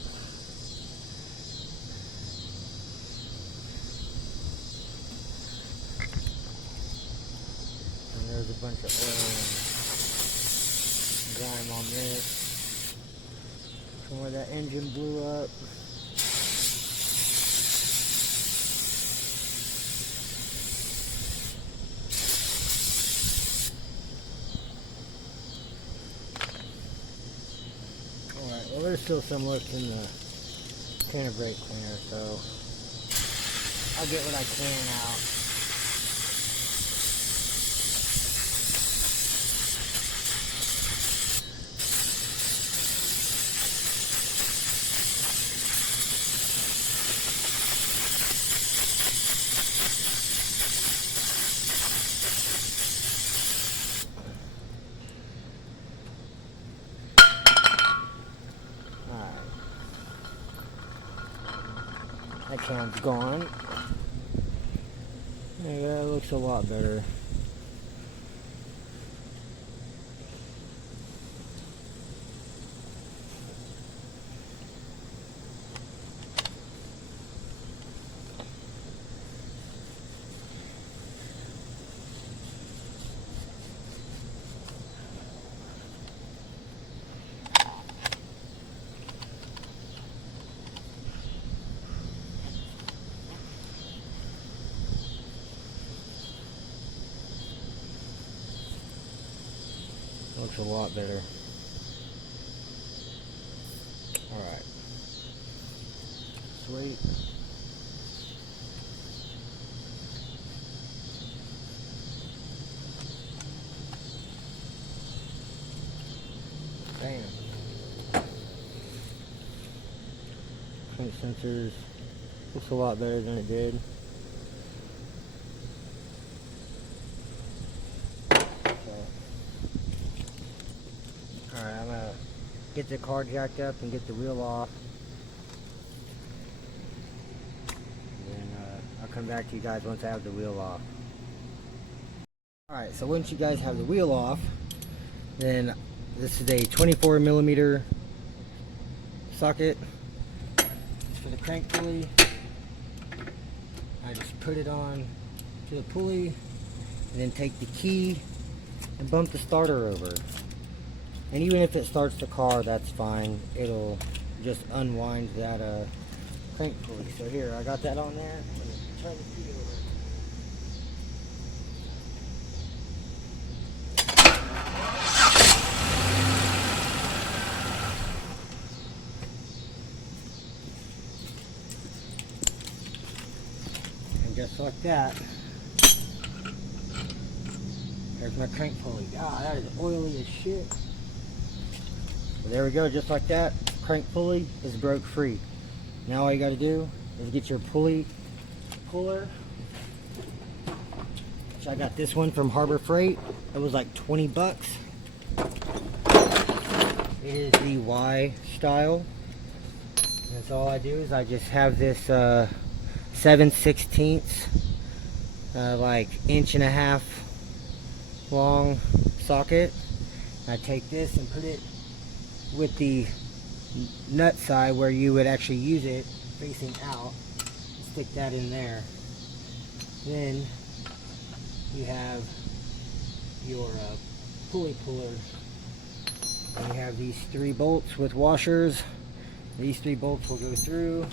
There's a bunch of oil and grime on this from where that engine blew up. Alright, well there's still some left in the can of brake cleaner, so I'll get what I can out. That can's gone. Yeah, that looks a lot better. Looks a lot better. Alright. Sweet. Bam. Crank sensors. Looks a lot better than it did. Alright, I'm gonna get the car jacked up and get the wheel off. And then I'll come back to you guys once I have the wheel off. Alright, so once you guys have the wheel off, then this is a 24mm socket. It's for the crank pulley. I just put it on to the pulley and then take the key and bump the starter over. And even if it starts the car, that's fine. It'll just unwind that crank pulley. So here, I got that on there. Turn the key over. And just like that, there's my crank pulley. God, that is oily as shit. So there we go, just like that, crank pulley is broke free. Now all you got to do is get your pulley puller. So I got this one from Harbor Freight. It was like 20 bucks. It is the Y style. And so all I do is I just have this 7/16 like 1.5 inch long socket. I take this and put it with the nut side where you would actually use it facing out. Stick that in there. Then you have your pulley puller. And you have these 3 bolts with washers. These 3 bolts will go through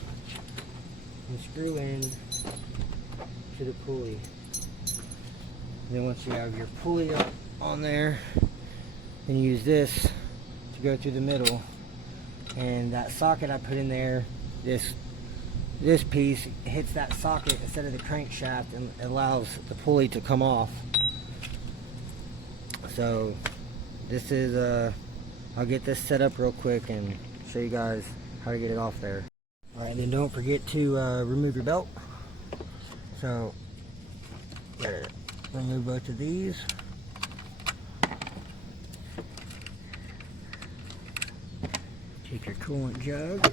and screw in to the pulley. And then once you have your pulley up on there, then you use this to go through the middle. And that socket I put in there, this piece hits that socket instead of the crankshaft and allows the pulley to come off. So this is I'll get this set up real quick and show you guys how to get it off there. Alright, then don't forget to remove your belt. So remove both of these. Take your coolant jug,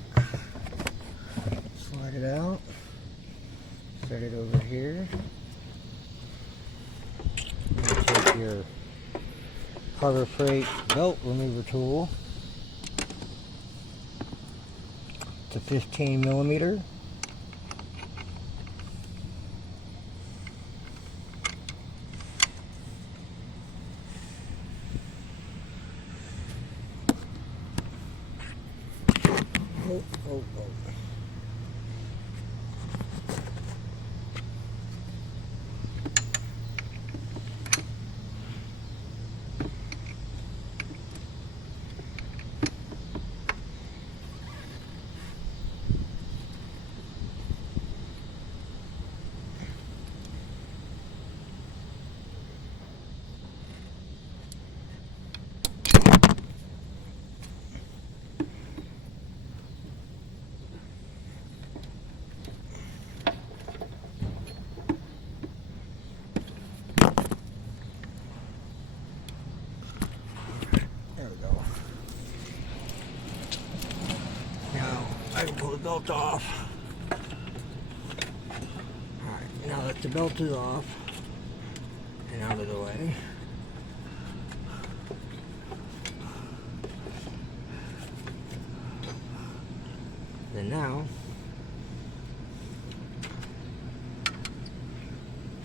slide it out, set it over here. And take your Harbor Freight belt remover tool. It's a 15mm. Oh, oh, oh. I can pull the belt off. Alright, now that the belt is off and out of the way, then now,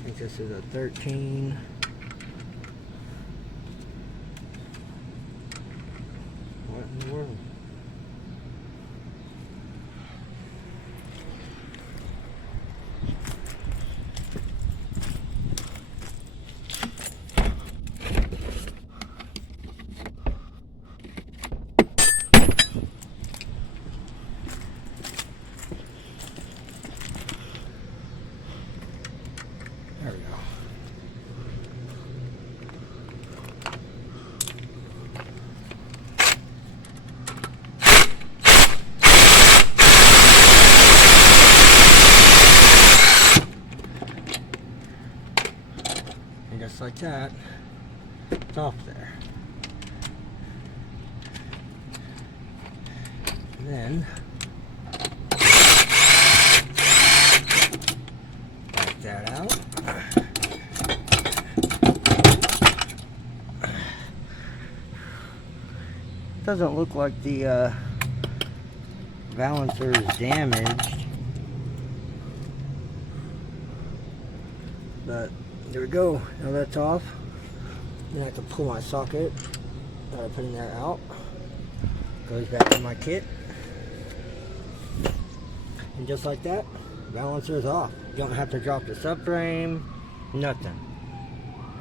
I think this is a 13. What in the world? There we go. And just like that, it's off there. And then back that out. Doesn't look like the balancer is damaged, but there we go. Now that's off. Then I have to pull my socket that I put in there out. Goes back in my kit, and just like that, balancer is off. You don't have to drop the subframe, nothing.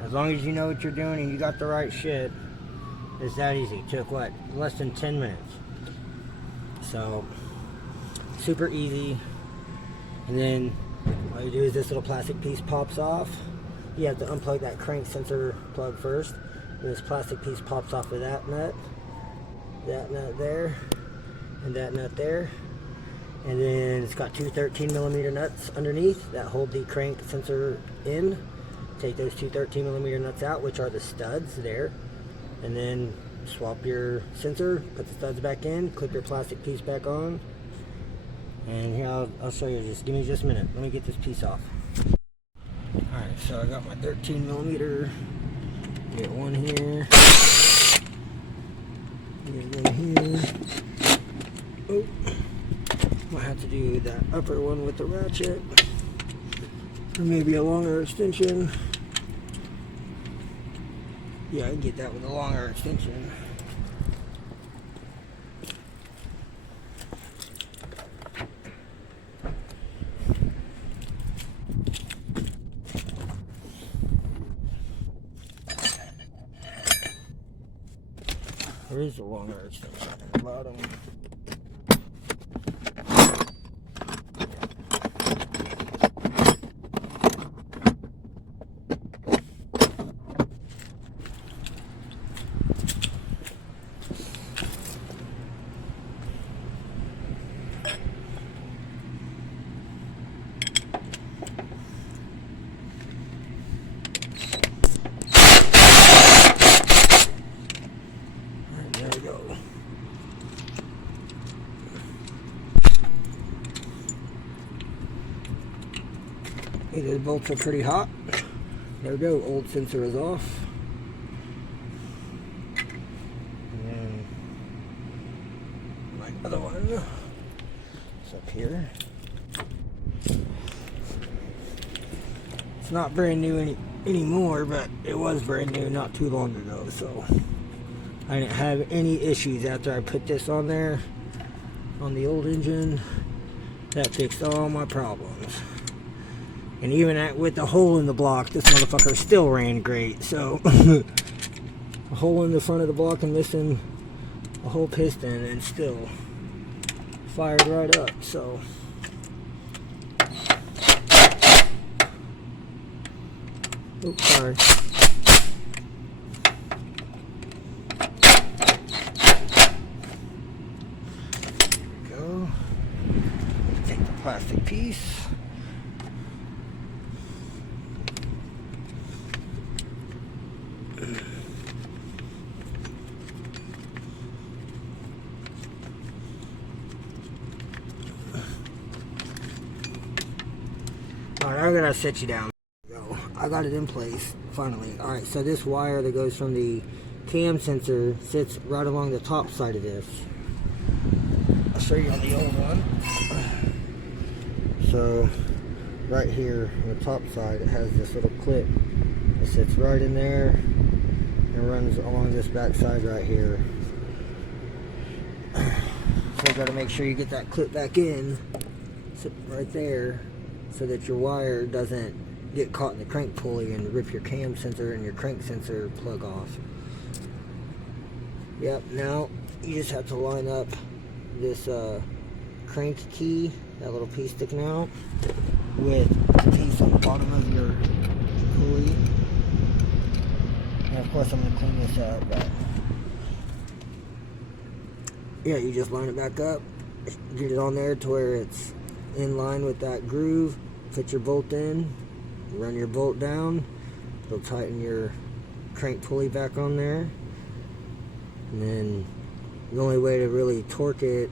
As long as you know what you're doing and you got the right shit, it's that easy. It took what? Less than 10 minutes. So, super easy. And then all you do is this little plastic piece pops off. You have to unplug that crank sensor plug first. And this plastic piece pops off of that nut there, and that nut there. And then it's got two 13mm nuts underneath that hold the crank sensor in. Take those two 13mm nuts out, which are the studs there. And then swap your sensor, put the studs back in, clip your plastic piece back on. And here, I'll show you. Just give me just a minute. Let me get this piece off. Alright, so I got my 13mm. Get one here. Get one here. Oh, might have to do that upper one with the ratchet. Or maybe a longer extension. Yeah, I can get that with a longer extension. There is a longer extension at the bottom. There we go. Hey, those bolts are pretty hot. There we go. Old sensor is off. And then my other one is up here. It's not brand new anymore, but it was brand new not too long ago, so I didn't have any issues after I put this on there. on the old engine. That fixed all my problems. And even with the hole in the block, this motherfucker still ran great. So, a hole in the front of the block and missing a whole piston, and still fired right up. So, oops, sorry. There we go. Take the plastic piece. Alright, I'm gonna set you down. I got it in place, finally. Alright, so this wire that goes from the cam sensor sits right along the top side of this. I'll show you on the old one. So, right here on the top side, it has this little clip. It sits right in there and runs along this back side right here. So you gotta make sure you get that clip back in, sit right there, so that your wire doesn't get caught in the crank pulley and rip your cam sensor and your crank sensor plug off. Yep, now you just have to line up this crank key, that little piece sticking out, with the piece on the bottom of your pulley. And of course I'm going to clean this up, but yeah, you just line it back up, get it on there to where it's in line with that groove, put your bolt in, run your bolt down, it'll tighten your crank pulley back on there. And then the only way to really torque it,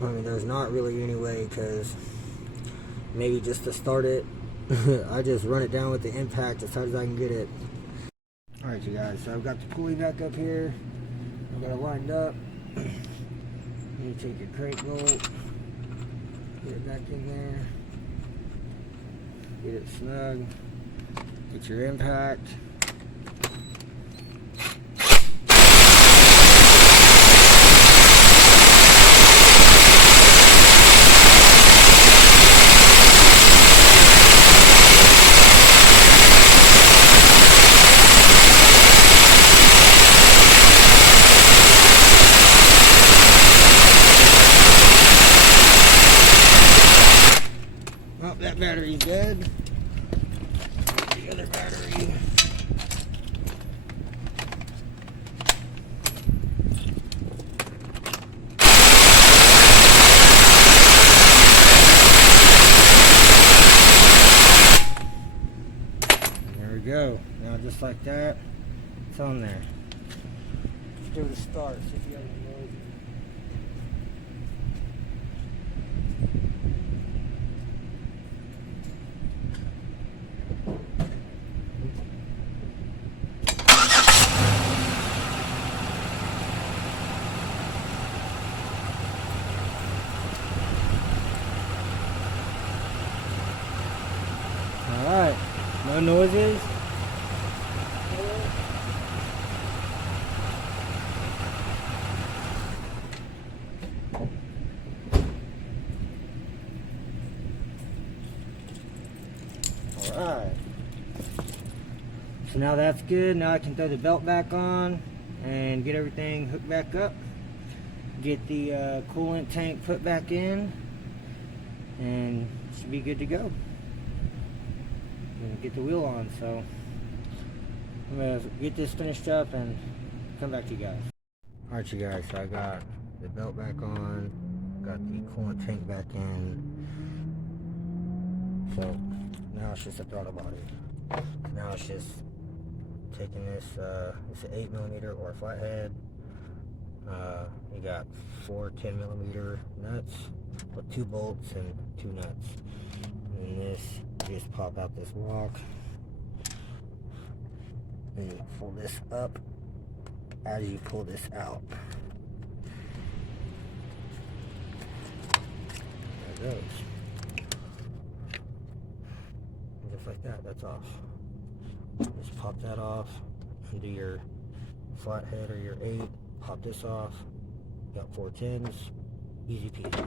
I mean, there's not really any way, because maybe just to start it, I just run it down with the impact as hard as I can get it. Alright you guys, so I've got the pulley back up here, I've got it lined up. You take your crank bolt, get it back in there, get it snug, get your impact. Oh, that battery's dead. The other battery. There we go. Now just like that, it's on there. Let's give it a start, see if you have any noise. Alright, no noises. Alright, so now that's good. Now I can throw the belt back on and get everything hooked back up. Get the coolant tank put back in, and should be good to go. Get the wheel on, so I'm gonna get this finished up and come back to you guys. Alright you guys, so I got the belt back on, got the coolant tank back in, so now it's just a throttle body. Now it's just taking this, it's an 8mm or a flathead. You got 4 10mm nuts with 2 bolts and 2 nuts. And this, you just pop out this lock, and you pull this up as you pull this out. There it goes. And just like that, that's off. Just pop that off, and do your flathead or your 8, pop this off, got 4 tens, easy peasy.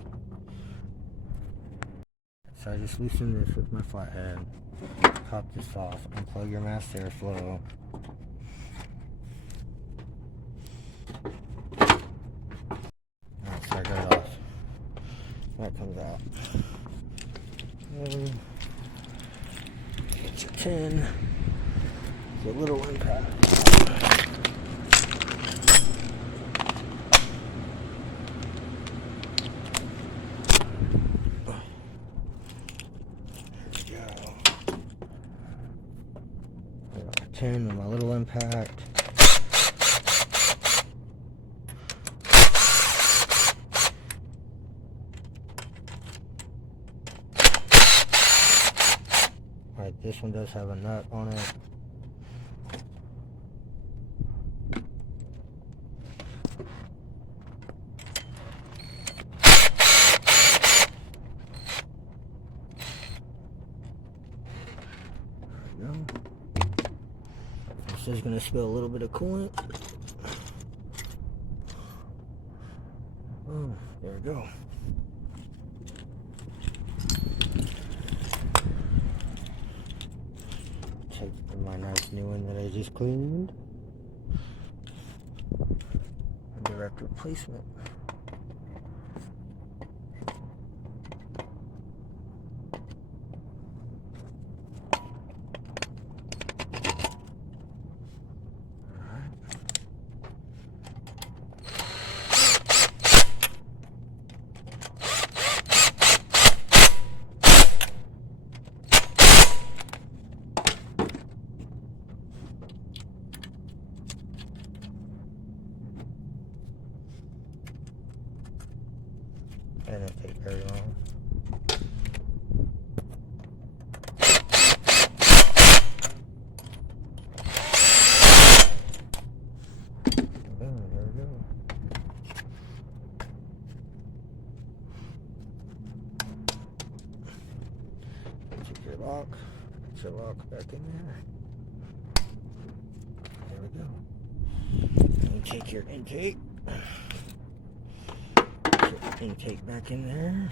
So I just loosened this with my flathead, pop this off, unplug your mass airflow. Alright, so I got it off. That comes out. Get your 10. It's a little impact. There we go. I got my 10 with my little impact. Alright, this one does have a nut on it. There we go. This is going to spill a little bit of coolant. Oh, there we go. Take my nice new one that I just cleaned. Direct replacement. That didn't take very long. Boom, there we go. Take your lock. Put your lock back in there. There we go. And take your intake. Intake back in there,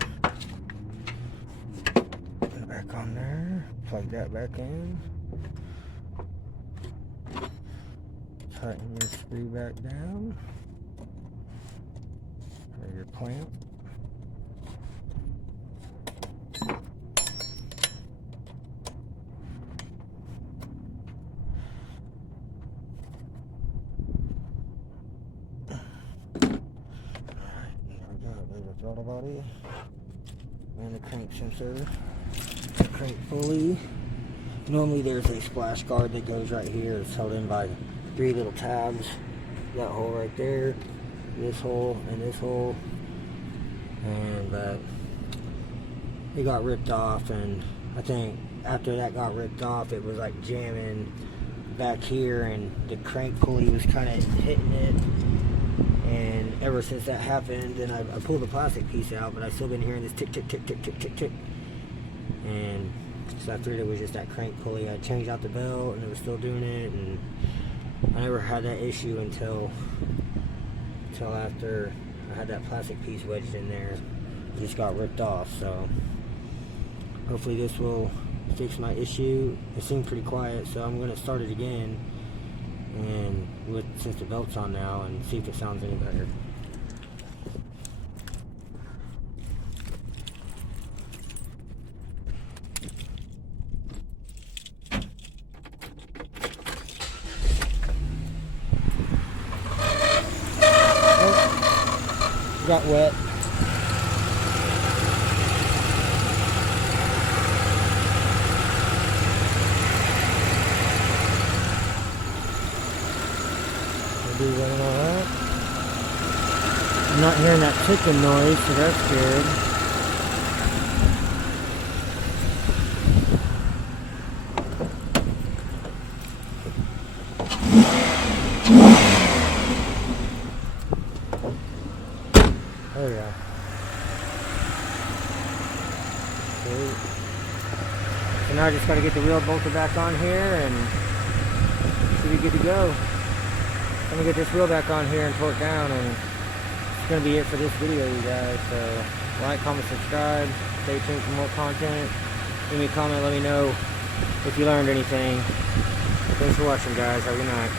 and back on there, plug that back in, tighten your screw back down, or your clamp. Throttle body and the crank sensor, the crank pulley. Normally there's a splash guard that goes right here. It's held in by 3 little tabs. That hole right there, this hole, and this hole. And it got ripped off, and I think after that got ripped off, it was like jamming back here, and the crank pulley was kind of hitting it. And ever since that happened, and I pulled the plastic piece out, but I've still been hearing this tick, tick, tick, tick, tick, tick, tick. And so I figured it was just that crank pulley. I changed out the belt, and it was still doing it. And I never had that issue until after I had that plastic piece wedged in there. It just got ripped off. So hopefully this will fix my issue. It seemed pretty quiet, so I'm going to start it again. And since the belt's on now, and see if it sounds any better. Oh, got wet. Running all right. I'm not hearing that ticking noise, so that's good. There we go. Sweet. So now I just got to get the wheel bolted back on here and should be good to go. Let me get this wheel back on here and torque down and going to be it for this video, you guys. So like, comment, subscribe. Stay tuned for more content. Leave me a comment, let me know if you learned anything. Thanks for watching, guys. Have a good night.